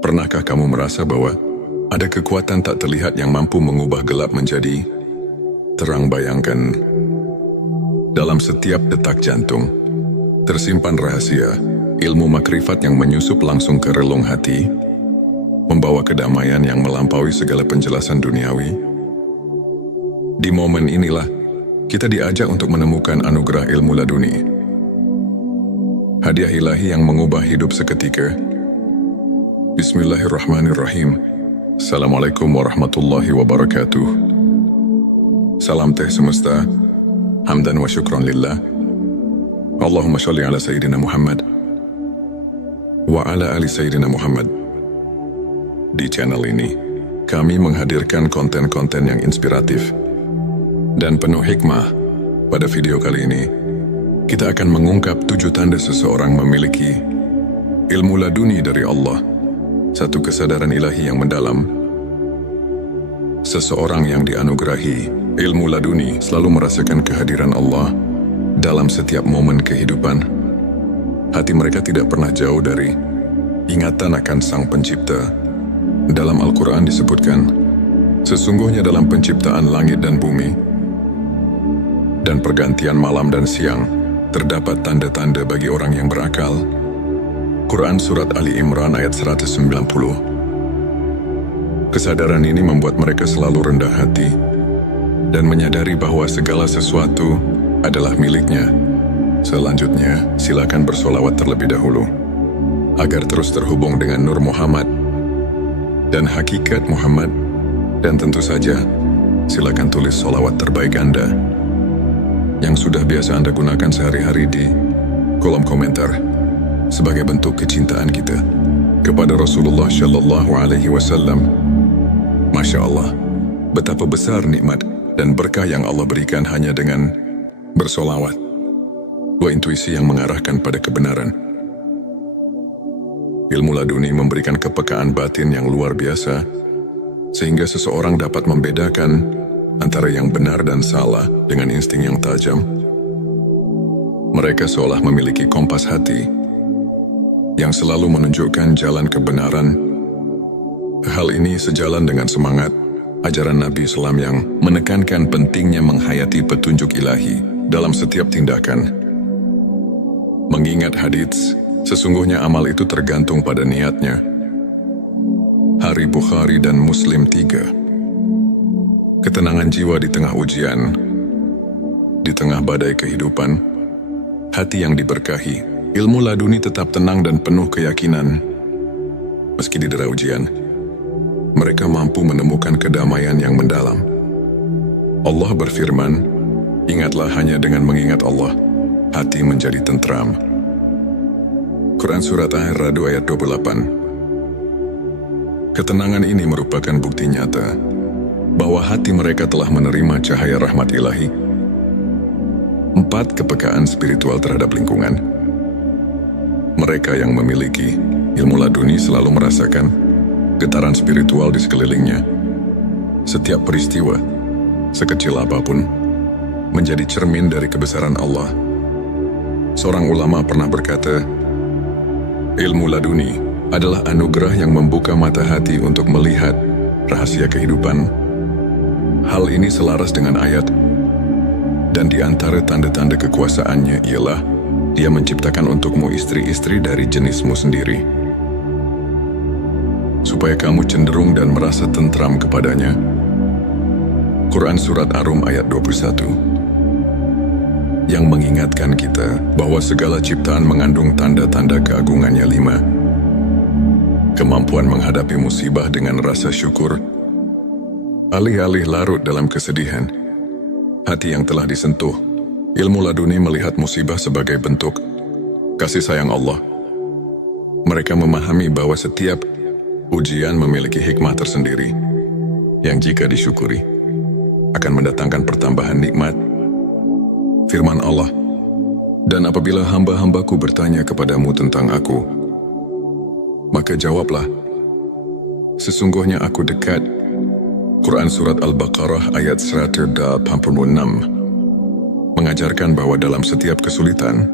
pernahkah kamu merasa bahwa ada kekuatan tak terlihat yang mampu mengubah gelap menjadi terang? Bayangkan, dalam setiap detak jantung tersimpan rahasia ilmu makrifat yang menyusup langsung ke relung hati, membawa kedamaian yang melampaui segala penjelasan duniawi. Di momen inilah kita diajak untuk menemukan anugerah ilmu laduni, hadiah ilahi yang mengubah hidup seketika. Bismillahirrahmanirrahim. Assalamualaikum warahmatullahi wabarakatuh. Salam teh semesta, hamdan wa syukran lillah. Allahumma sholli ala Sayyidina Muhammad wa ala ali Sayyidina Muhammad. Di channel ini, kami menghadirkan konten-konten yang inspiratif dan penuh hikmah. Pada video kali ini, kita akan mengungkap 7 tanda seseorang memiliki ilmu laduni dari Allah, satu kesadaran ilahi yang mendalam. Seseorang yang dianugerahi ilmu laduni selalu merasakan kehadiran Allah dalam setiap momen kehidupan. Hati mereka tidak pernah jauh dari ingatan akan Sang Pencipta. Dalam Al-Quran disebutkan, sesungguhnya dalam penciptaan langit dan bumi dan pergantian malam dan siang, terdapat tanda-tanda bagi orang yang berakal. Quran Surat Ali Imran ayat 190. Kesadaran ini membuat mereka selalu rendah hati dan menyadari bahwa segala sesuatu adalah miliknya. Selanjutnya, silakan bersolawat terlebih dahulu agar terus terhubung dengan Nur Muhammad dan hakikat Muhammad. Dan tentu saja, silakan tulis solawat terbaik Anda yang sudah biasa Anda gunakan sehari-hari di kolom komentar sebagai bentuk kecintaan kita kepada Rasulullah Shallallahu Alaihi Wasallam. Masya Allah, betapa besar nikmat dan berkah yang Allah berikan hanya dengan bersolawat. Dua intuisi yang mengarahkan pada kebenaran. Ilmu laduni memberikan kepekaan batin yang luar biasa, sehingga seseorang dapat membedakan antara yang benar dan salah dengan insting yang tajam. Mereka seolah memiliki kompas hati yang selalu menunjukkan jalan kebenaran. Hal ini sejalan dengan semangat ajaran Nabi Islam yang menekankan pentingnya menghayati petunjuk ilahi dalam setiap tindakan. Mengingat hadits, sesungguhnya amal itu tergantung pada niatnya. Hari Bukhari dan Muslim 3. Ketenangan jiwa di tengah ujian, di tengah badai kehidupan, hati yang diberkahi, ilmu laduni tetap tenang dan penuh keyakinan. Meski didera ujian, mereka mampu menemukan kedamaian yang mendalam. Allah berfirman, ingatlah hanya dengan mengingat Allah, hati menjadi tentram. Quran Surat Ar-Ra'd ayat 28. Ketenangan ini merupakan bukti nyata bahwa hati mereka telah menerima cahaya rahmat ilahi. 4. Kepekaan spiritual terhadap lingkungan. Mereka yang memiliki ilmu laduni selalu merasakan getaran spiritual di sekelilingnya. Setiap peristiwa, sekecil apapun, menjadi cermin dari kebesaran Allah. Seorang ulama pernah berkata, ilmu laduni adalah anugerah yang membuka mata hati untuk melihat rahasia kehidupan. Hal ini selaras dengan ayat, dan di antara tanda-tanda kekuasaannya ialah Dia menciptakan untukmu istri-istri dari jenismu sendiri, supaya kamu cenderung dan merasa tentram kepadanya. Quran Surat Ar-Rum ayat 21. Yang mengingatkan kita bahwa segala ciptaan mengandung tanda-tanda keagungannya. 5. Kemampuan menghadapi musibah dengan rasa syukur. Alih-alih larut dalam kesedihan, hati yang telah disentuh, ilmu laduni melihat musibah sebagai bentuk kasih sayang Allah. Mereka memahami bahwa setiap ujian memiliki hikmah tersendiri, yang jika disyukuri, akan mendatangkan pertambahan nikmat. Firman Allah, dan apabila hamba-hambaku bertanya kepadamu tentang aku, maka jawablah, sesungguhnya aku dekat. Quran Surat Al-Baqarah ayat 186 mengajarkan bahwa dalam setiap kesulitan,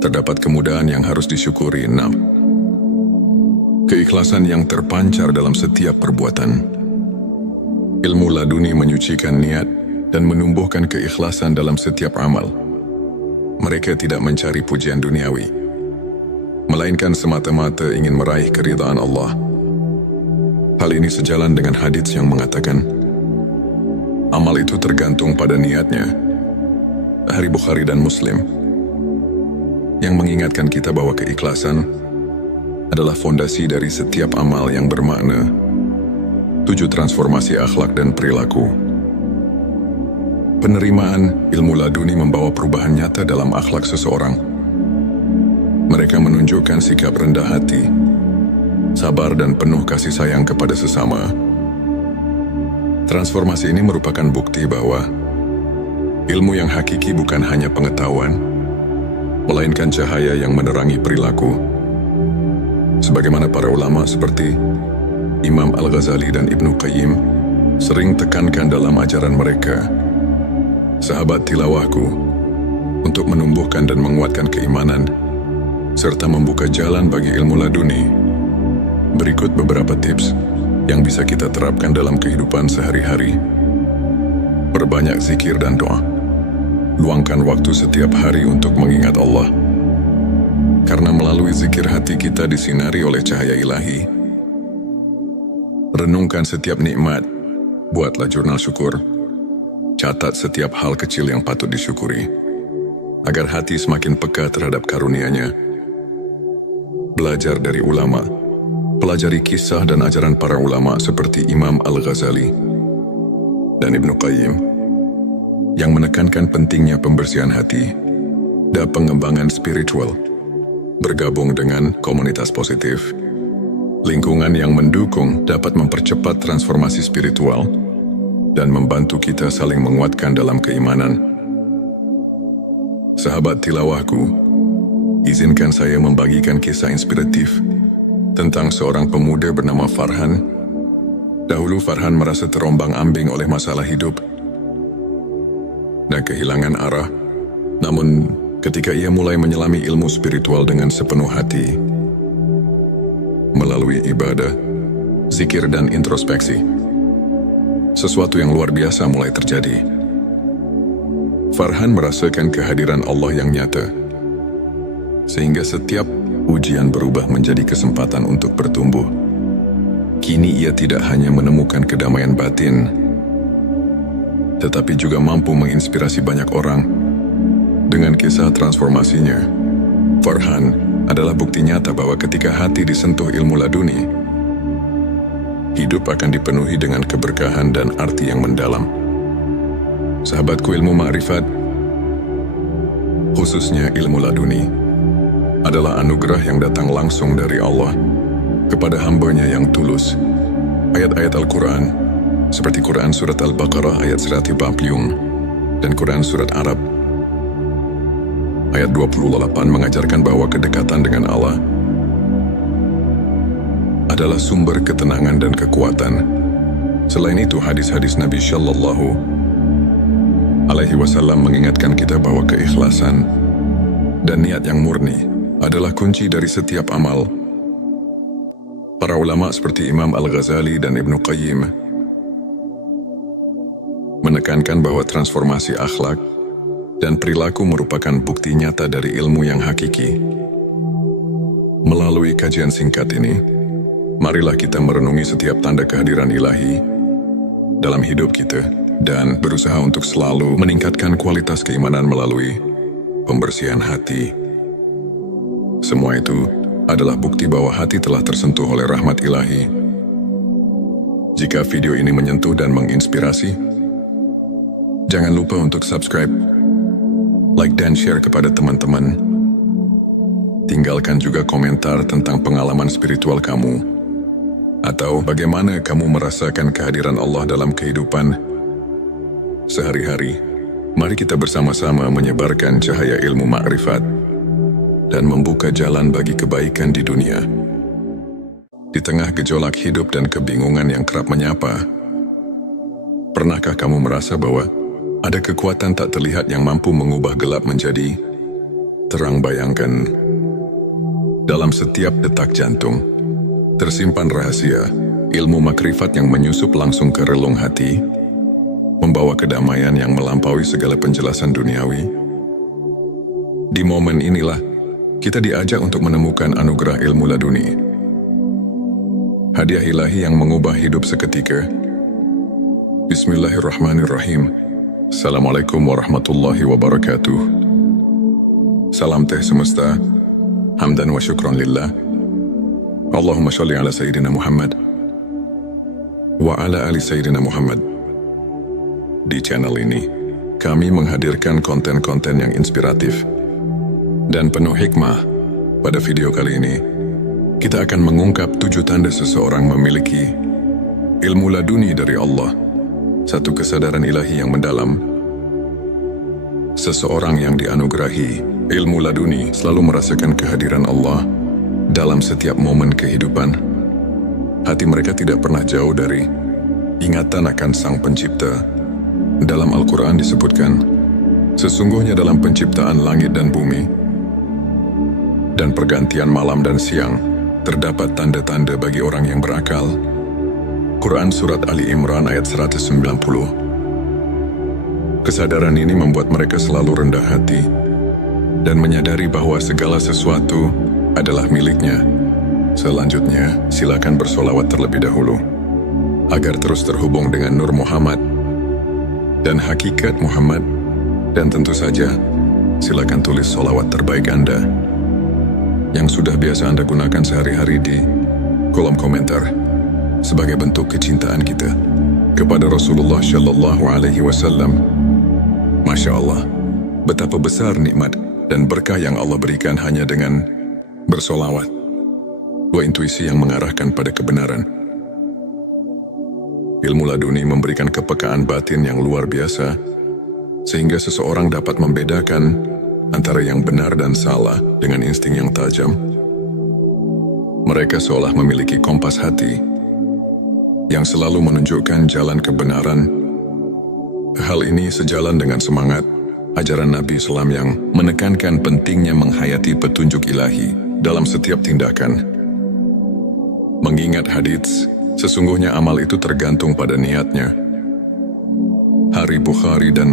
terdapat kemudahan yang harus disyukuri. 6. Keikhlasan yang terpancar dalam setiap perbuatan. Ilmu laduni menyucikan niat dan menumbuhkan keikhlasan dalam setiap amal. Mereka tidak mencari pujian duniawi, melainkan semata-mata ingin meraih keridhaan Allah. Hal ini sejalan dengan hadits yang mengatakan, amal itu tergantung pada niatnya. Hari Bukhari dan Muslim, yang mengingatkan kita bahwa keikhlasan adalah fondasi dari setiap amal yang bermakna. 7. Transformasi akhlak dan perilaku. Penerimaan ilmu laduni membawa perubahan nyata dalam akhlak seseorang. Mereka menunjukkan sikap rendah hati, sabar dan penuh kasih sayang kepada sesama. Transformasi ini merupakan bukti bahwa ilmu yang hakiki bukan hanya pengetahuan, melainkan cahaya yang menerangi perilaku. Sebagaimana para ulama seperti Imam Al-Ghazali dan Ibnu Qayyim sering tekankan dalam ajaran mereka, sahabat tilawahku, untuk menumbuhkan dan menguatkan keimanan, serta membuka jalan bagi ilmu laduni. Berikut beberapa tips yang bisa kita terapkan dalam kehidupan sehari-hari. Perbanyak zikir dan doa. Luangkan waktu setiap hari untuk mengingat Allah. Karena melalui zikir hati kita disinari oleh cahaya ilahi. Renungkan setiap nikmat. Buatlah jurnal syukur. Catat setiap hal kecil yang patut disyukuri, agar hati semakin peka terhadap karunia-Nya. Belajar dari ulama. Pelajari kisah dan ajaran para ulama seperti Imam Al-Ghazali dan Ibnu Qayyim yang menekankan pentingnya pembersihan hati dan pengembangan spiritual. Bergabung dengan komunitas positif, lingkungan yang mendukung dapat mempercepat transformasi spiritual dan membantu kita saling menguatkan dalam keimanan. Sahabat tilawahku, izinkan saya membagikan kisah inspiratif tentang seorang pemuda bernama Farhan. Dahulu Farhan merasa terombang-ambing oleh masalah hidup dan kehilangan arah. Namun, ketika ia mulai menyelami ilmu spiritual dengan sepenuh hati, melalui ibadah, zikir dan introspeksi, sesuatu yang luar biasa mulai terjadi. Farhan merasakan kehadiran Allah yang nyata, sehingga setiap ujian berubah menjadi kesempatan untuk bertumbuh. Kini ia tidak hanya menemukan kedamaian batin, tetapi juga mampu menginspirasi banyak orang. Dengan kisah transformasinya, Farhan adalah bukti nyata bahwa ketika hati disentuh ilmu laduni, hidup akan dipenuhi dengan keberkahan dan arti yang mendalam. Sahabatku, ilmu ma'rifat, khususnya ilmu laduni, adalah anugerah yang datang langsung dari Allah kepada hamba-Nya yang tulus. Ayat-ayat Al-Quran, seperti Quran Surat Al-Baqarah ayat 140 dan Quran Surat Arab ayat 28 mengajarkan bahwa kedekatan dengan Allah adalah sumber ketenangan dan kekuatan. Selain itu, hadis-hadis Nabi Shallallahu Alaihi Wasallam mengingatkan kita bahwa keikhlasan dan niat yang murni adalah kunci dari setiap amal. Para ulama seperti Imam Al-Ghazali dan Ibnu Qayyim menekankan bahwa transformasi akhlak dan perilaku merupakan bukti nyata dari ilmu yang hakiki. Melalui kajian singkat ini, marilah kita merenungi setiap tanda kehadiran ilahi dalam hidup kita dan berusaha untuk selalu meningkatkan kualitas keimanan melalui pembersihan hati. Semua itu adalah bukti bahwa hati telah tersentuh oleh rahmat ilahi. Jika video ini menyentuh dan menginspirasi, jangan lupa untuk subscribe, like dan share kepada teman-teman. Tinggalkan juga komentar tentang pengalaman spiritual kamu, atau bagaimana kamu merasakan kehadiran Allah dalam kehidupan sehari-hari. Mari kita bersama-sama menyebarkan cahaya ilmu ma'rifat dan membuka jalan bagi kebaikan di dunia. Di tengah gejolak hidup dan kebingungan yang kerap menyapa, pernahkah kamu merasa bahwa ada kekuatan tak terlihat yang mampu mengubah gelap menjadi terang? Bayangkan, dalam setiap detak jantung tersimpan rahasia ilmu makrifat yang menyusup langsung ke relung hati, membawa kedamaian yang melampaui segala penjelasan duniawi. Di momen inilah kita diajak untuk menemukan anugerah ilmu laduni, hadiah ilahi yang mengubah hidup seketika. Bismillahirrahmanirrahim. Assalamualaikum warahmatullahi wabarakatuh. Salam teh semesta, hamdan wa syukran lillah. Allahumma sholli ala Sayyidina Muhammad wa ala ali Sayyidina Muhammad. Di channel ini, kami menghadirkan konten-konten yang inspiratif dan penuh hikmah. Pada video kali ini, kita akan mengungkap 7 tanda seseorang memiliki ilmu laduni dari Allah satu kesadaran ilahi yang mendalam. Seseorang yang dianugerahi ilmu laduni selalu merasakan kehadiran Allah dalam setiap momen kehidupan. Hati mereka tidak pernah jauh dari ingatan akan Sang Pencipta. Dalam Al-Quran disebutkan, sesungguhnya dalam penciptaan langit dan bumi dan pergantian malam dan siang, terdapat tanda-tanda bagi orang yang berakal. Quran Surat Ali Imran ayat 190. Kesadaran ini membuat mereka selalu rendah hati dan menyadari bahwa segala sesuatu adalah miliknya. Selanjutnya, silakan bersolawat terlebih dahulu agar terus terhubung dengan Nur Muhammad dan hakikat Muhammad. Dan tentu saja, silakan tulis solawat terbaik Anda yang sudah biasa Anda gunakan sehari-hari di kolom komentar sebagai bentuk kecintaan kita kepada Rasulullah Shallallahu Alaihi Wasallam. Masya Allah, betapa besar nikmat dan berkah yang Allah berikan hanya dengan bersolawat. Dua intuisi yang mengarahkan pada kebenaran. Ilmu laduni memberikan kepekaan batin yang luar biasa, sehingga seseorang dapat membedakan antara yang benar dan salah dengan insting yang tajam. Mereka seolah memiliki kompas hati yang selalu menunjukkan jalan kebenaran. Hal ini sejalan dengan semangat ajaran Nabi Islam yang menekankan pentingnya menghayati petunjuk ilahi dalam setiap tindakan. Mengingat hadits, sesungguhnya amal itu tergantung pada niatnya. Hari Bukhari dan